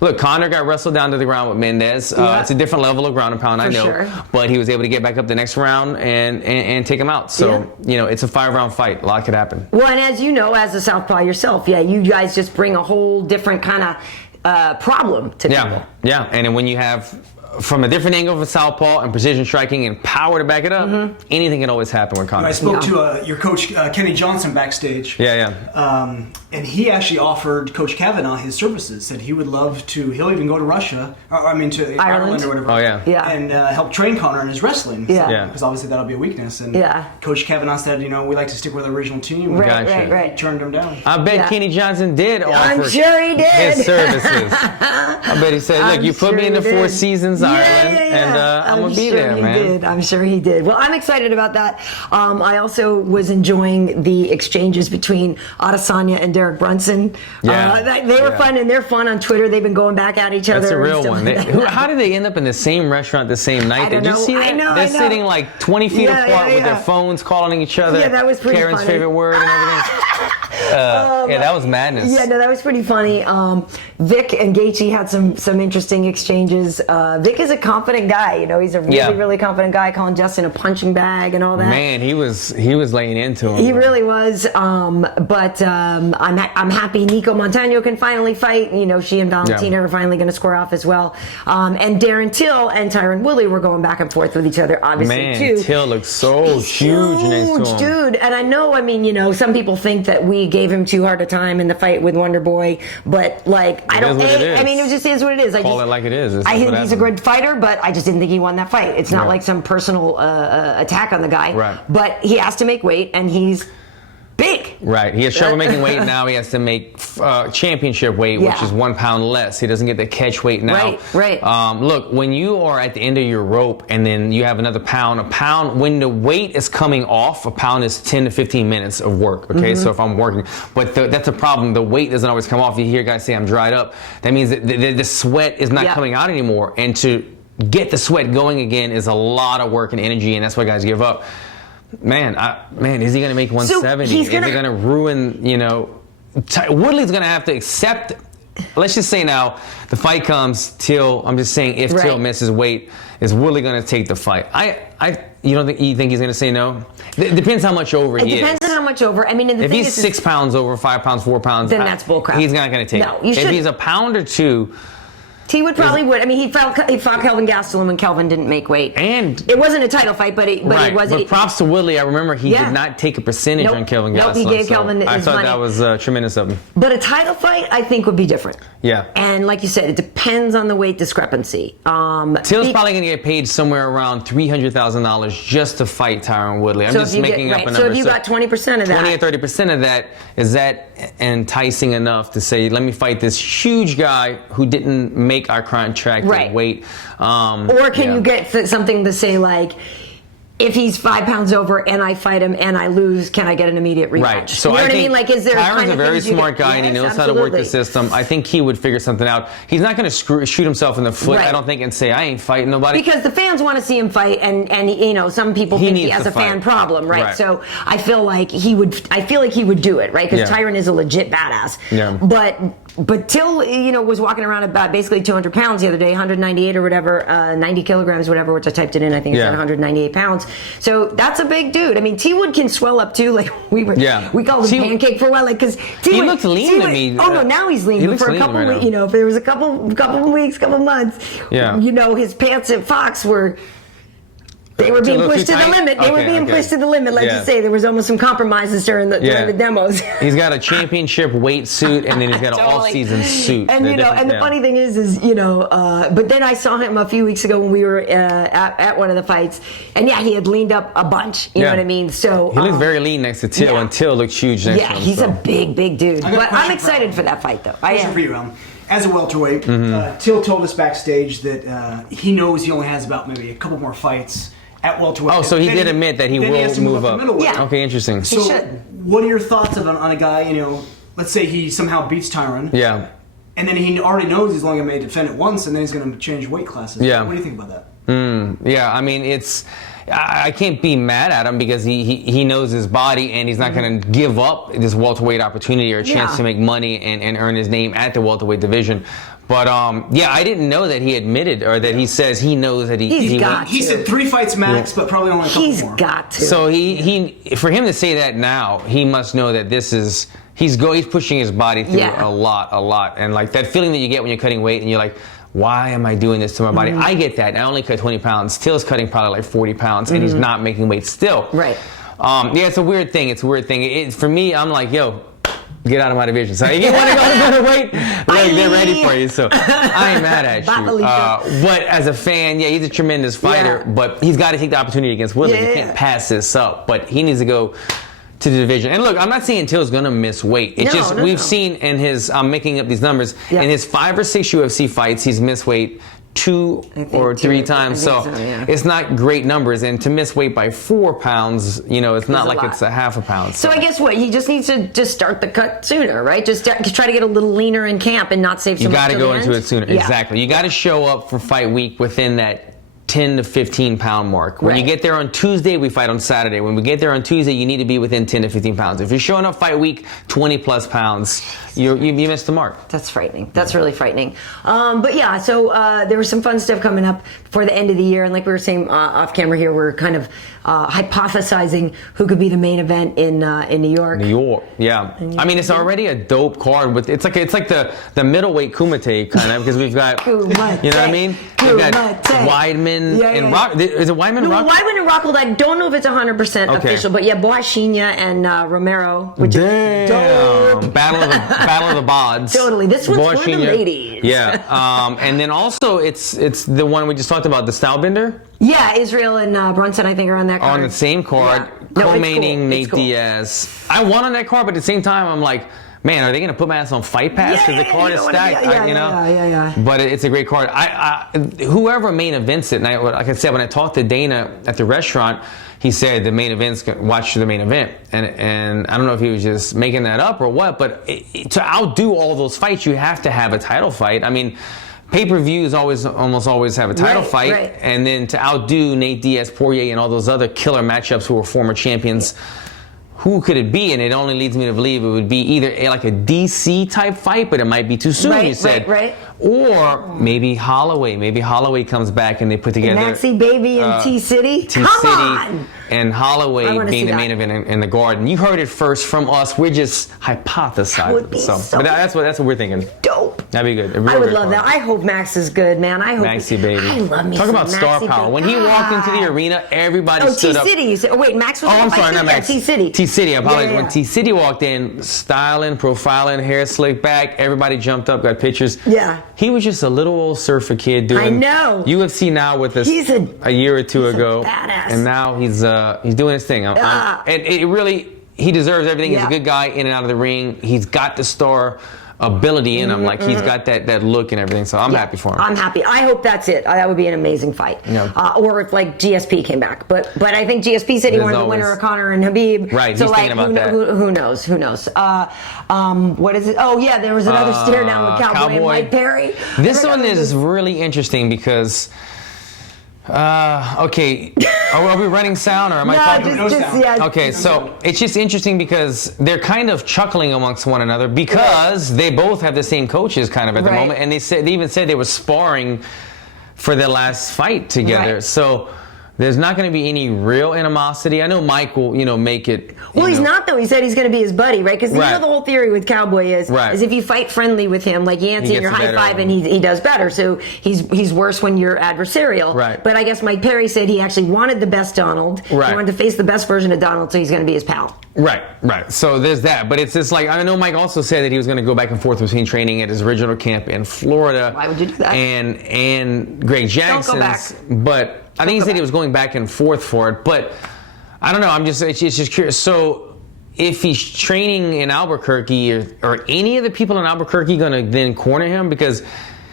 look, Conor got wrestled down to the ground with Mendez. It's a different level of ground and pound, I know. But he was able to get back up the next round and take him out. So, it's a 5-round fight. A lot could happen. Well, and as you know, as a southpaw yourself, you guys just bring a whole different kind of problem to people. Yeah, and then when you have... from a different angle of southpaw and precision striking and power to back it up, anything can always happen with Conor. I spoke to your coach, Kenny Johnson, backstage. And he actually offered Coach Kavanaugh his services. Said he would love to. He'll even go to Russia, to Ireland or whatever. And help train Conor in his wrestling. Because obviously that'll be a weakness. And Coach Kavanaugh said, we like to stick with the original team. Right. Turned him down. I bet Kenny Johnson did offer I'm sure he did. his services. I bet he said, look, you put me in the 4 seasons Ireland, and I'm going to be there, man. I'm sure he did. Well, I'm excited about that. I also was enjoying the exchanges between Adesanya and Derek Brunson. They were fun, and they're fun on Twitter. They've been going back at each other. That's a real one. How did they end up in the same restaurant the same night? Did you see that? They're sitting like 20 feet apart with their phones calling each other. Yeah, that was pretty Karyn's funny. favorite word and everything. That was madness. That was pretty funny. Vic and Gaethje had some interesting exchanges. Vic is a confident guy. He's a really confident guy, calling Justin a punching bag and all that. Man, he was laying into him. He really was. But I'm happy Nico Montano can finally fight. She and Valentina are finally going to square off as well. And Darren Till and Tyron Woodley were going back and forth with each other, obviously, too. Till looks so huge next to him. Dude. And I know, some people think that we gave him too hard a time in the fight with Wonder Boy, but I don't. It just is what it is. Call it like it is. I think he's a good fighter, but I just didn't think he won that fight. It's not like some personal attack on the guy. Right. But he has to make weight, and he's big. Right. He has trouble making weight. Now he has to make championship weight, which is 1 pound less. He doesn't get the catch weight now. Right. Look, when you are at the end of your rope and then you have another pound, when the weight is coming off, a pound is 10 to 15 minutes of work. Okay, so if I'm working, but that's a problem. The weight doesn't always come off. You hear guys say, I'm dried up. That means that the sweat is not coming out anymore. And to get the sweat going again is a lot of work and energy, and that's why guys give up. Man, is he going to make 170? Is he going to ruin, Woodley's going to have to accept, let's just say now, the fight comes, Till, I'm just saying if Till misses weight, is Woodley going to take the fight? You think he's going to say no? It depends how much over he is. It depends on how much over. I mean, if he's 6 pounds over, 5 pounds, 4 pounds, then that's bullcrap. He's not going to take it. If he's a pound or two, he would. I mean, he fought Kelvin Gastelum when Kelvin didn't make weight. And it wasn't a title fight, but it was. But props to Woodley. I remember he did not take a percentage on Kelvin Gastelum. Nope, he gave Kelvin his money. I thought that was tremendous of him. But a title fight, I think, would be different. Yeah. And like you said, it depends on the weight discrepancy. Till's probably going to get paid somewhere around $300,000 just to fight Tyron Woodley. I'm just making up a number. So if you got 20% of that. 20 or 30% of that, is that enticing enough to say, let me fight this huge guy who didn't make our contract weight? Or can you get something to say like, if he's 5 pounds over and I fight him and I lose, can I get an immediate rematch? Right. So you know I what think I mean? Like, is there Tyron's a very smart guy and he knows how to work the system. I think he would figure something out. He's not going to shoot himself in the foot, I don't think, and say, I ain't fighting nobody. Because the fans want to see him fight, and some people think he has a fan problem, right? So I feel like he would do it, right? Because Tyron is a legit badass. Yeah. But Till, was walking around about basically 200 pounds the other day, 198 or whatever, 90 kilograms, whatever, which I typed it in. I think it's 198 pounds. So that's a big dude. I mean, T Wood can swell up too. Like we called him Pancake for a while, like because he looked lean to me. Oh no, now he's lean. But for a couple, if there was a couple weeks, couple months, his pants at Fox were. They were being pushed to the limit. They were being pushed to the limit. Let's just say there was almost some compromises during the demos. He's got a championship weight suit, and then he's got an all-season suit. And and the funny thing is but then I saw him a few weeks ago when we were at one of the fights, and he had leaned up a bunch. You know what I mean? So he looked very lean next to Till, and Till looked huge next to him. Yeah, he's a big dude. But I'm excited for that fight, though. Question for you, as a welterweight, Till told us backstage that he knows he only has about maybe a couple more fights at welterweight. Oh, so he did admit that he will move up. Yeah. Okay, interesting. So, what are your thoughts on a guy? Let's say he somehow beats Tyron. Yeah. And then he already knows he's only going to defend it once, and then he's going to change weight classes. Yeah. What do you think about that? Yeah, I mean, I can't be mad at him because he knows his body and he's not going to give up this welterweight opportunity or a chance to make money and earn his name at the welterweight division. But I didn't know that he admitted or that he says he knows that he said 3 fights max, but probably only a couple more. He's got to. So for him to say that now, he must know that this is he's pushing his body through a lot, and like that feeling that you get when you're cutting weight and you're like, why am I doing this to my body? I get that. I only cut 20 pounds. Till's cutting probably like 40 pounds, and he's not making weight still. Right. It's a weird thing. For me, I'm like, yo, get out of my division. So if you want to go to better weight, they're ready for you. So I ain't mad at you. But as a fan, he's a tremendous fighter, but he's got to take the opportunity against Woodley. You can't pass this up. But he needs to go to the division. And look, I'm not saying Till's going to miss weight. It's we've seen in his, I'm making up these numbers, in his 5 or 6 UFC fights, he's missed weight 2 or 3 times. So it's not great numbers. And to miss weight by 4 pounds, it's not like it's a half a pound. So I guess he just needs to just start the cut sooner, right? Just try to get a little leaner in camp and not save so much. You got to go into it sooner. Exactly. You got to show up for fight week within that 10 to 15 pound mark. When you get there on Tuesday, we fight on Saturday. When we get there on Tuesday, you need to be within 10 to 15 pounds. If you're showing up fight week 20 plus pounds, you missed the mark. That's frightening. That's really frightening. So there was some fun stuff coming up for the end of the year. And like we were saying off camera here, we're kind of hypothesizing who could be the main event in New York. New York, yeah. I mean, it's already a dope card. It's like the middleweight Kumite kind of, because we've got, you know what I mean? We've got Weidman and Rock. Is it Weidman and Rock? Weidman and Rockhold. I don't know if it's 100% official, but Boashinha and Romero, which is dope. Battle of the Bods. Totally. This one's for the ladies. Yeah. And then also it's the one we just talked about, the Stylebender. Yeah, Israel and Brunson, I think, are on that card. On the same card. co-maining Nate Diaz. I won on that card, but at the same time, I'm like, man, are they going to put my ass on Fight Pass? Because the card is stacked. Yeah. But it's a great card. Whoever main events it, and like I said, when I talked to Dana at the restaurant, he said the main events, watch the main event. And I don't know if he was just making that up or what, but to outdo all those fights, you have to have a title fight. I mean, pay-per-views almost always have a title fight. Right. And then to outdo Nate Diaz, Poirier, and all those other killer matchups who were former champions, who could it be? And it only leads me to believe it would be either like a DC type fight, but it might be too soon, you said. Right. Or maybe Holloway. Maybe Holloway comes back and they put together Maxie Baby and T-City. Come on! And Holloway being the main event in the Garden. You heard it first from us. We're just hypothesizing. But that's what we're thinking. Dope. That'd be good. I would love that. I hope Max is good, man. I hope Maxie Baby. I love me Talk some about star Maxie power. Baby. When he walked into the arena, everybody stood up. T-City. Oh, wait, Max was I'm sorry, not Max. T-City. T-City, I apologize. When T-City walked in, styling, profiling, hair slicked back, everybody jumped up, got pictures. Yeah. He was just a little old surfer kid doing UFC now with us a year or two ago. Badass. And now he's doing his thing. And it really, he deserves everything. He's a good guy in and out of the ring. He's got the star ability in him. Like, he's got that look and everything. So I'm happy for him. I'm happy. I hope that's it. That would be an amazing fight. Or if like GSP came back. But I think GSP said he wanted the winner of Conor and Khabib. Right. So he's thinking about that. Who knows? What is it? Oh yeah, there was another stare down with Cowboy and Mike Perry. This one is really interesting because. Okay, are we running sound or am I talking? No sound. Okay, so it's just interesting because they're kind of chuckling amongst one another because they both have the same coaches kind of at the moment, and they even said they were sparring for their last fight together. So there's not going to be any real animosity. I know Mike will, make it. Well, he's not though. He said he's going to be his buddy, right? Because the whole theory with Cowboy is if you fight friendly with him, like Yancey, and you're high five, and he does better. So he's worse when you're adversarial. Right. But I guess Mike Perry said he actually wanted the best Donald. Right. He wanted to face the best version of Donald, so he's going to be his pal. Right. So there's that. But it's just like, I know Mike also said that he was going to go back and forth between training at his original camp in Florida. Why would you do that? And Greg Jackson's. Don't go back. But I think he said he was going back and forth for it, but I don't know. It's just curious. So if he's training in Albuquerque, are any of the people in Albuquerque going to then corner him? Because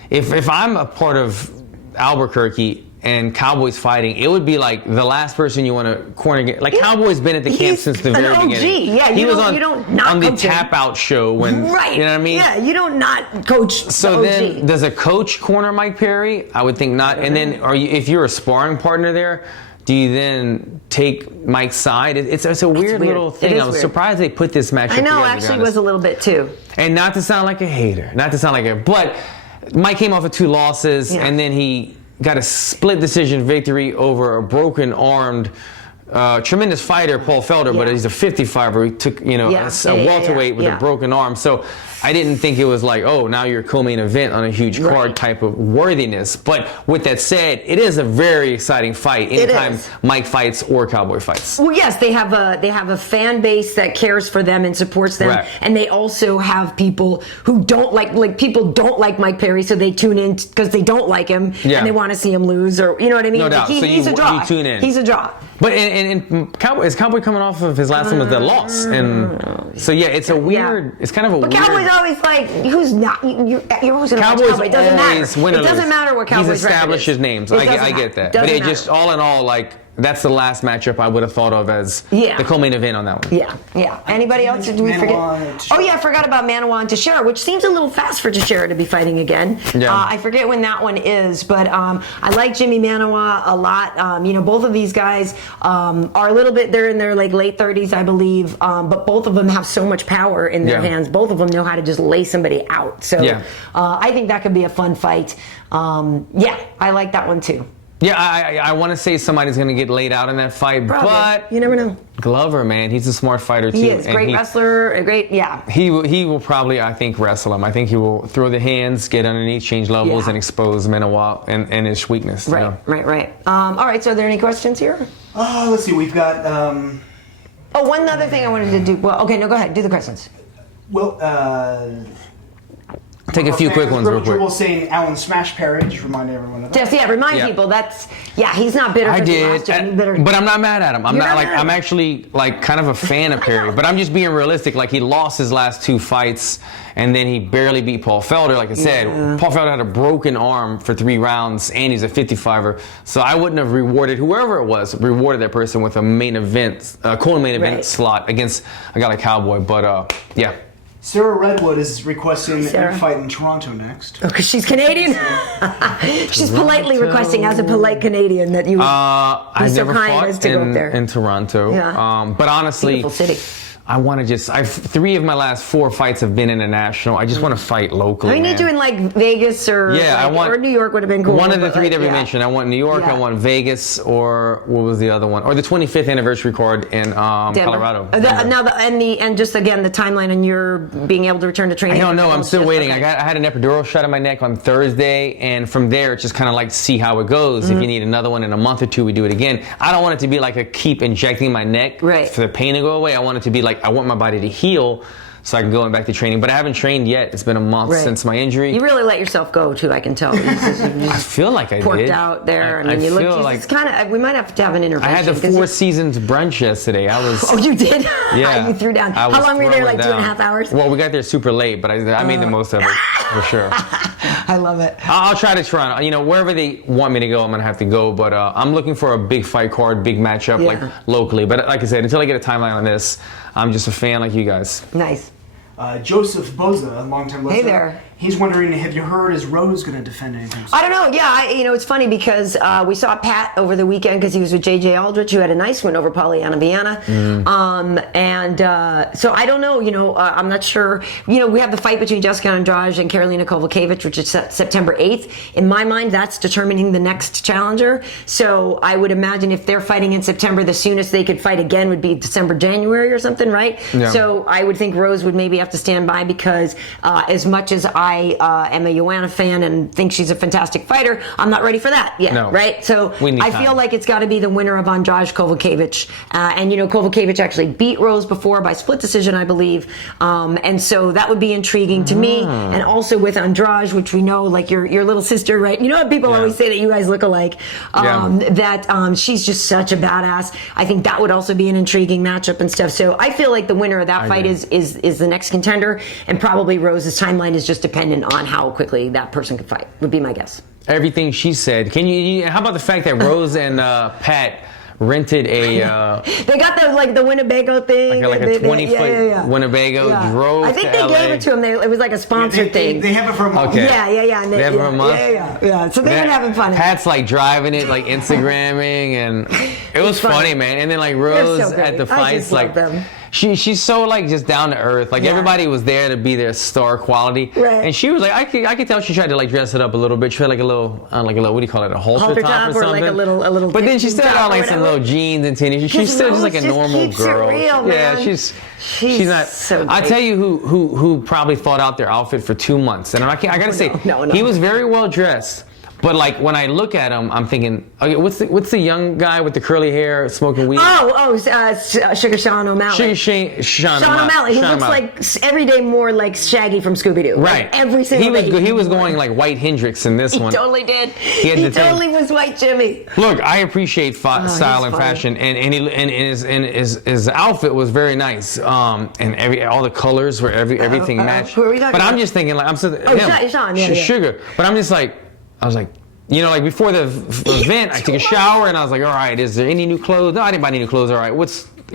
if I'm a part of Albuquerque and Cowboy's fighting, it would be like the last person you want to corner. Like Cowboy's been at the camp since the very beginning. Yeah, he was on the Tap Out show when, right. You know what I mean? Yeah, you don't not coach. So then, does a coach corner Mike Perry? I would think not. And then, if you're a sparring partner there, do you then take Mike's side? It's a weird little thing. I was surprised they put this matchup together. I know, actually was a little bit too. And not to sound like a hater, but Mike came off of 2 losses, and then he got a split decision victory over a broken-armed, tremendous fighter, Paul Felder, but he's a 55er. He took, a welterweight with a broken arm. So I didn't think it was like, oh, now you're a co-main event on a huge card type of worthiness. But with that said, it is a very exciting fight anytime Mike fights or Cowboy fights. Well, yes, they have a fan base that cares for them and supports them, and they also have people who don't like people don't like Mike Perry, so they tune in because they don't like him and they want to see him lose, or you know what I mean? No doubt. So he's a draw. You tune in. He's a draw. But and Cowboy is coming off of his last one with the loss, and so it's a weird. It's kind of a weird. Cowboy's always like, who's not? You're always going to watch Cowboy. It doesn't matter. It doesn't matter what Cowboy's He's established his names. I get that. But it just all in all, like, that's the last matchup I would have thought of as the co-main event on that one. Yeah. Anybody else? Did we forget? Oh yeah, I forgot about Manawa and Teixeira, which seems a little fast for Teixeira to be fighting again. I forget when that one is, but I like Jimmy Manawa a lot. Both of these guys are a little bit. They're in their like late 30s, I believe, but both of them have so much power in their hands. Both of them know how to just lay somebody out. So I think that could be a fun fight. I like that one too. Yeah, I want to say somebody's going to get laid out in that fight, but you never know. Glover, man, he's a smart fighter too. He is great wrestler, He will probably, I think, wrestle him. I think he will throw the hands, get underneath, change levels, and expose Manawa and his weakness. Right. All right. So, are there any questions here? Let's see. We've got. One other thing I wanted to do. Well, okay, no, go ahead. Do the questions. Well, Take a few quick ones real quick. Dribble saying Alan Smash Perry. Just remind everyone of that. Just, remind people. He's not bitter. I did, but I'm not mad at him. I'm actually like kind of a fan of Perry, but I'm just being realistic. Like he lost his last 2 fights, and then he barely beat Paul Felder. Like I said, Paul Felder had a broken arm for 3 rounds, and he's a 55er. So I wouldn't have rewarded whoever it was, rewarded that person with a main event, co-main event slot against a guy like Cowboy. But yeah. Sarah Redwood is requesting a fight in Toronto next. Oh, because she's Canadian? She's politely requesting, as a polite Canadian, that you be so kind as to go up there. In Toronto. Yeah. But honestly, beautiful city. I want to just. 3 of my last 4 fights have been international. I just want to fight locally. I mean, you're doing like Vegas or or New York would have been cool. One of the 3 that we mentioned. I want New York. I want Vegas, or what was the other one? Or the 25th anniversary card in Colorado. And just again the timeline on your being able to return to training. I don't know. I'm still waiting. I had an epidural shot in my neck on Thursday, and from there it's just kind of like see how it goes. If you need another one in a month or 2, we do it again. I don't want it to be like a keep injecting my neck for the pain to go away. I want it to be like I want my body to heal so I can go back to training. But I haven't trained yet. It's been a month since my injury. You really let yourself go too, I can tell. I feel like I did. Porked out there. I mean, you look like it's kind of. We might have to have an intervention. I had the 4 Seasons brunch yesterday. I was. Oh, you did? Yeah. You threw down. How long were you there? Like down. 2.5 hours? Well, we got there super late, but I made the most of it for sure. I love it. I'll try to Toronto. You know, wherever they want me to go, I'm gonna have to go. But I'm looking for a big fight card, big matchup, like locally. But like I said, until I get a timeline on this, I'm just a fan like you guys. Nice. Joseph Boza, a longtime listener. Hey there. He's wondering, have you heard, is Rose going to defend anything? I don't know. Yeah, it's funny because we saw Pat over the weekend because he was with J.J. Aldrich, who had a nice win over Polyana Viana. So I don't know. I'm not sure. We have the fight between Jessica Andrade and Karolina Kowalkiewicz, which is September 8th. In my mind, that's determining the next challenger. So I would imagine if they're fighting in September, the soonest they could fight again would be December, January or something, right? Yeah. So I would think Rose would maybe have to stand by because as much as I am a Joanna fan and think she's a fantastic fighter, I'm not ready for that yet, right? So I feel like it's got to be the winner of Andrade Kowalkiewicz. And Kowalkiewicz actually beat Rose before by split decision, I believe. And so that would be intriguing to me. And also with Andrade, which we know, like your little sister, right? You know what people always say that you guys look alike? That she's just such a badass. I think that would also be an intriguing matchup and stuff. So I feel like the winner of that fight is the next contender, and probably Rose's timeline is just dependent on how quickly that person can fight, would be my guess. Everything she said. How about the fact that Rose and Pat rented a they got the Winnebago thing, like a 20-foot Winnebago, drove I think they gave it to him. It was like a sponsored thing. They have it for a month. Okay. Yeah. They have it for a month? Yeah. So they've been having fun. Pat's like driving it, like Instagramming, and it was funny, man. And then like Rose at the fights, like she's so like just down to earth. Like everybody was there to be their star quality, and she was like, I could tell she tried to like dress it up a little bit. She had like a little what do you call it, a halter top or something, like a little. But then she still had on like some little jeans and tennis. She's still just like a normal girl. She's not. So I tell you who probably thought out their outfit for 2 months, and I gotta say, he was very well dressed. But like when I look at him, I'm thinking, okay, what's the young guy with the curly hair smoking weed? Sugar Sean O'Malley. Sean O'Malley. He looks like every day more like Shaggy from Scooby-Doo. Right. Like every single day. He was going like White Hendrix in this one. He totally did. He totally was White Jimmy. Look, I appreciate style and fashion, and his outfit was very nice. And all the colors were everything matched. Who are we talking but about? I'm just thinking like Sean. Sugar. But I'm just like. I was like, like before the event, I took a shower and I was like, all right, is there any new clothes? No, I didn't buy any new clothes. All right,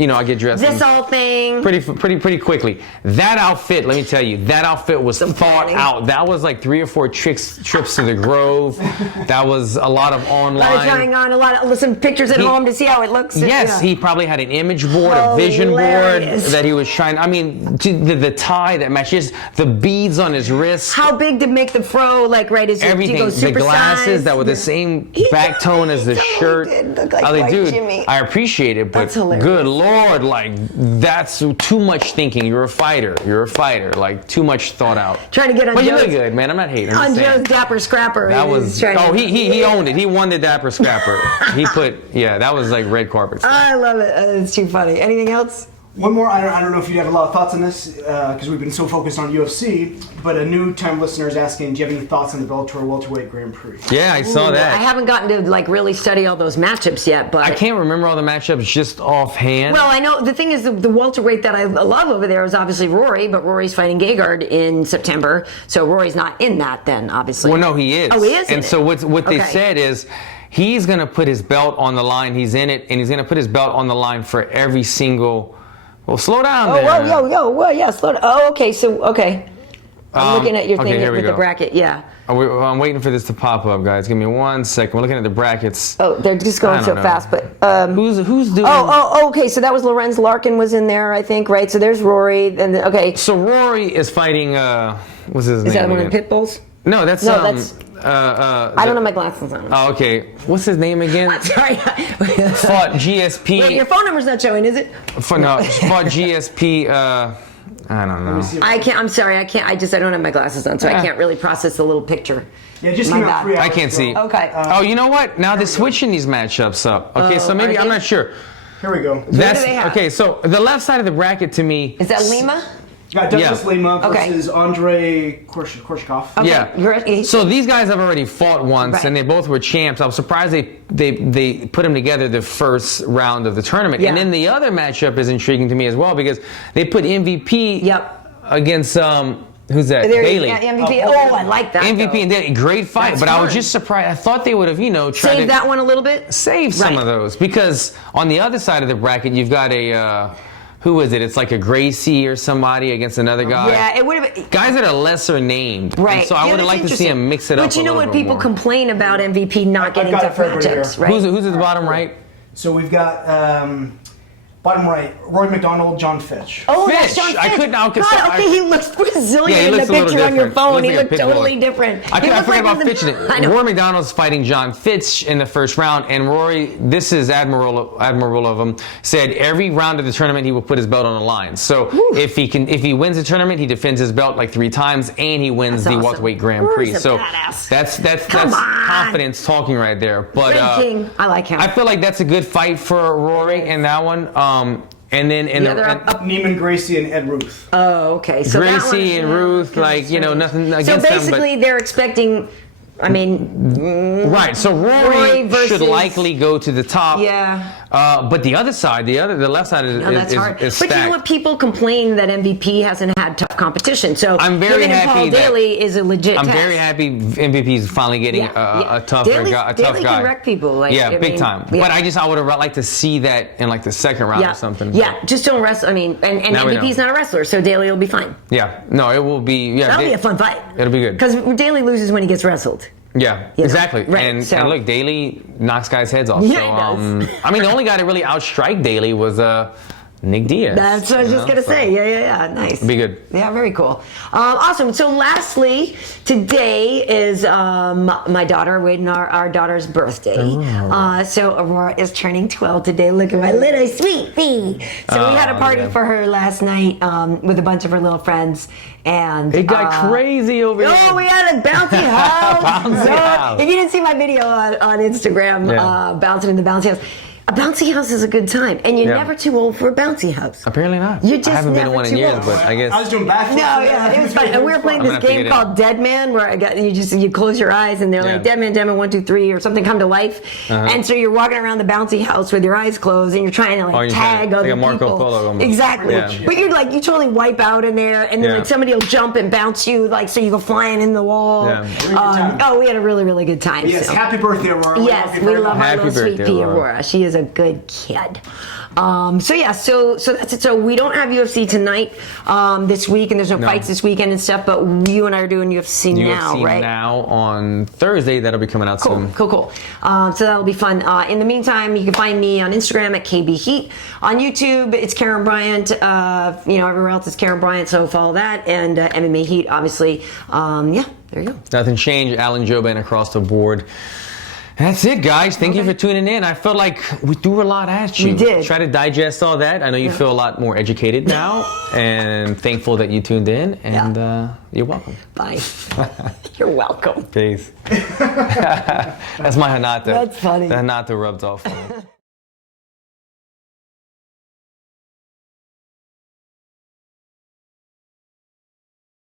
I get dressed. This whole thing. Pretty quickly. That outfit, let me tell you, was thought out. That was like 3 or 4 trips to the Grove. That was a lot of online. A lot of trying on, some pictures at home to see how it looks. Yes, he probably had an image board, a vision board that he was trying. I mean, the tie that matches, the beads on his wrists. How big to make the fro? Everything. The glasses that were the same back tone as the shirt. Look like Jimmy. I appreciate it, but good Lord, like that's too much thinking. You're a fighter. Like too much thought out. Trying to get on. But you look good, man. I'm not hating. On Joe's Dapper Scrapper. That was. He owned it. He won the Dapper Scrapper. That was like red carpet stuff. I love it. It's too funny. Anything else? One more, I don't know if you have a lot of thoughts on this, because we've been so focused on UFC, but a new time listener is asking, do you have any thoughts on the Bellator welterweight Grand Prix? Yeah, I saw that. I haven't gotten to like really study all those matchups yet, but I can't remember all the matchups just offhand. Well, I know the thing is the welterweight that I love over there is obviously Rory, but Rory's fighting Gegard in September, so Rory's not in that then, obviously. Well, no, he is. Oh, he is. And so what they said is he's going to put his belt on the line. He's in it, and he's going to put his belt on the line for every single. Well, slow down there. Whoa, yeah, slow down. Oh, okay, I'm looking at your thing with the bracket, yeah. I'm waiting for this to pop up, guys. Give me 1 second. We're looking at the brackets. Oh, they're just going so fast, but... who's doing... okay, so that was Lorenz Larkin was in there, I think, right? So there's Rory, and okay. So Rory is fighting, what's his name? Is that one of the Pitbulls? No, that's... I don't have my glasses on. Oh, okay. What's his name again? I'm sorry. Fought GSP. Wait, your phone number's not showing, is it? Fought GSP. I don't know. I can't. I'm sorry. I can't. I don't have my glasses on, so I can't really process the little picture. Yeah, just came out 3 hours I can't see. Okay. Oh, you know what? Now they're switching these matchups up. Okay, so maybe I'm not sure. Here we go. That's okay. So the left side of the bracket to me is that Lima. Douglas Lima versus Andre Korshkov. Okay. Yeah. So these guys have already fought once, and they both were champs. I was surprised they put them together the first round of the tournament. Yeah. And then the other matchup is intriguing to me as well because they put MVP against who's that? Daly. Yeah, MVP. Oh, I like that. MVP and Daly, great fight. That's but fun. I was just surprised. I thought they would have, tried save to that one a little bit. Save some of those because on the other side of the bracket you've got a. Who is it? It's like a Gracie or somebody against another guy. Yeah, it would have. Guys that are lesser named. Right. And so I would have liked to see him mix it up. But you know what people complain about MVP not getting tough matchups, right? Who's at the bottom right? So we've got bottom right, Roy McDonald, John Fitch. Oh, that's John Fitch. I couldn't. Okay, he looks Brazilian in the picture on your phone. He looked totally different. I forgot about Fitch. Roy McDonald's fighting John Fitch in the first round, and Rory, this is admirable of him, said every round of the tournament he will put his belt on the line. So if he wins the tournament, he defends his belt like 3 times, and he wins the welterweight Grand Prix. So that's confidence talking right there. But I like him. I feel like that's a good fight for Rory in that one. And then Neiman Gracie and Ed Ruth. Oh, okay. So Gracie and Ruth, nothing against them. So basically, they're expecting. Right. So Rory should likely go to the top. Yeah. But the other side, the left side is hard. Is but stacked. you know what? People complain that MVP hasn't had tough competition. So I'm very happy Paul Daly is a legit. I'm very happy MVP is finally getting a tough guy. Daly can wreck people. Big time. Yeah. But I would have liked to see that in like the second round or something. Yeah. Just don't wrestle. And MVP's not a wrestler, so Daly will be fine. Yeah. No, it will be. Yeah. That'll be a fun fight. It'll be good. Because Daly loses when he gets wrestled. Yeah, exactly. Right, and look, Daly knocks guys' heads off. Yeah, so, the only guy to really outstrike Daly was Nick Diaz. That's what I was just going to say. Yeah. Nice. Be good. Yeah, very cool. Awesome. So lastly, today is my daughter, Wade, and our daughter's birthday. Oh. So Aurora is turning 12 today. Look at my little sweet pea. So we had a party for her last night with a bunch of her little friends. And it got crazy over here. Oh, we had a bouncy house. If you didn't see my video on Instagram, bouncing in the bouncy house. A bouncy house is a good time, and you're never too old for a bouncy house. Apparently not. You're just I haven't been to one in years, but I guess I was doing backflips. No, it was fun. And we were playing this game called Dead Man, where you close your eyes and they're like Dead Man, 1, 2, 3, or something come to life. And so you're walking around the bouncy house with your eyes closed, and you're trying to tag other people. Marco Polo almost. Exactly. Yeah. But you totally wipe out in there, and then somebody will jump and bounce you, so you go flying in the wall. Yeah. We had a really, really good time. Yes, happy birthday, Aurora. Yes, we love our little sweet pea, Aurora. She is a good kid. So that's it. So we don't have UFC tonight this week, and there's no fights this weekend and stuff. But you and I are doing UFC now, right? Now on Thursday. That'll be coming out soon. Cool. So that'll be fun. In the meantime, you can find me on Instagram at KB.Heat. On YouTube, it's Karyn Bryant. Everywhere else is Karyn Bryant. So follow that, and MMA Heat, obviously. There you go. Nothing changed. Alan Jouban across the board. That's it, guys. Thank you for tuning in. I felt like we threw a lot at you. We did. Try to digest all that. I know you feel a lot more educated now, and thankful that you tuned in, and you're welcome. Bye. You're welcome. Peace. That's my Hanata. That's funny. The Hanata rubs off on me.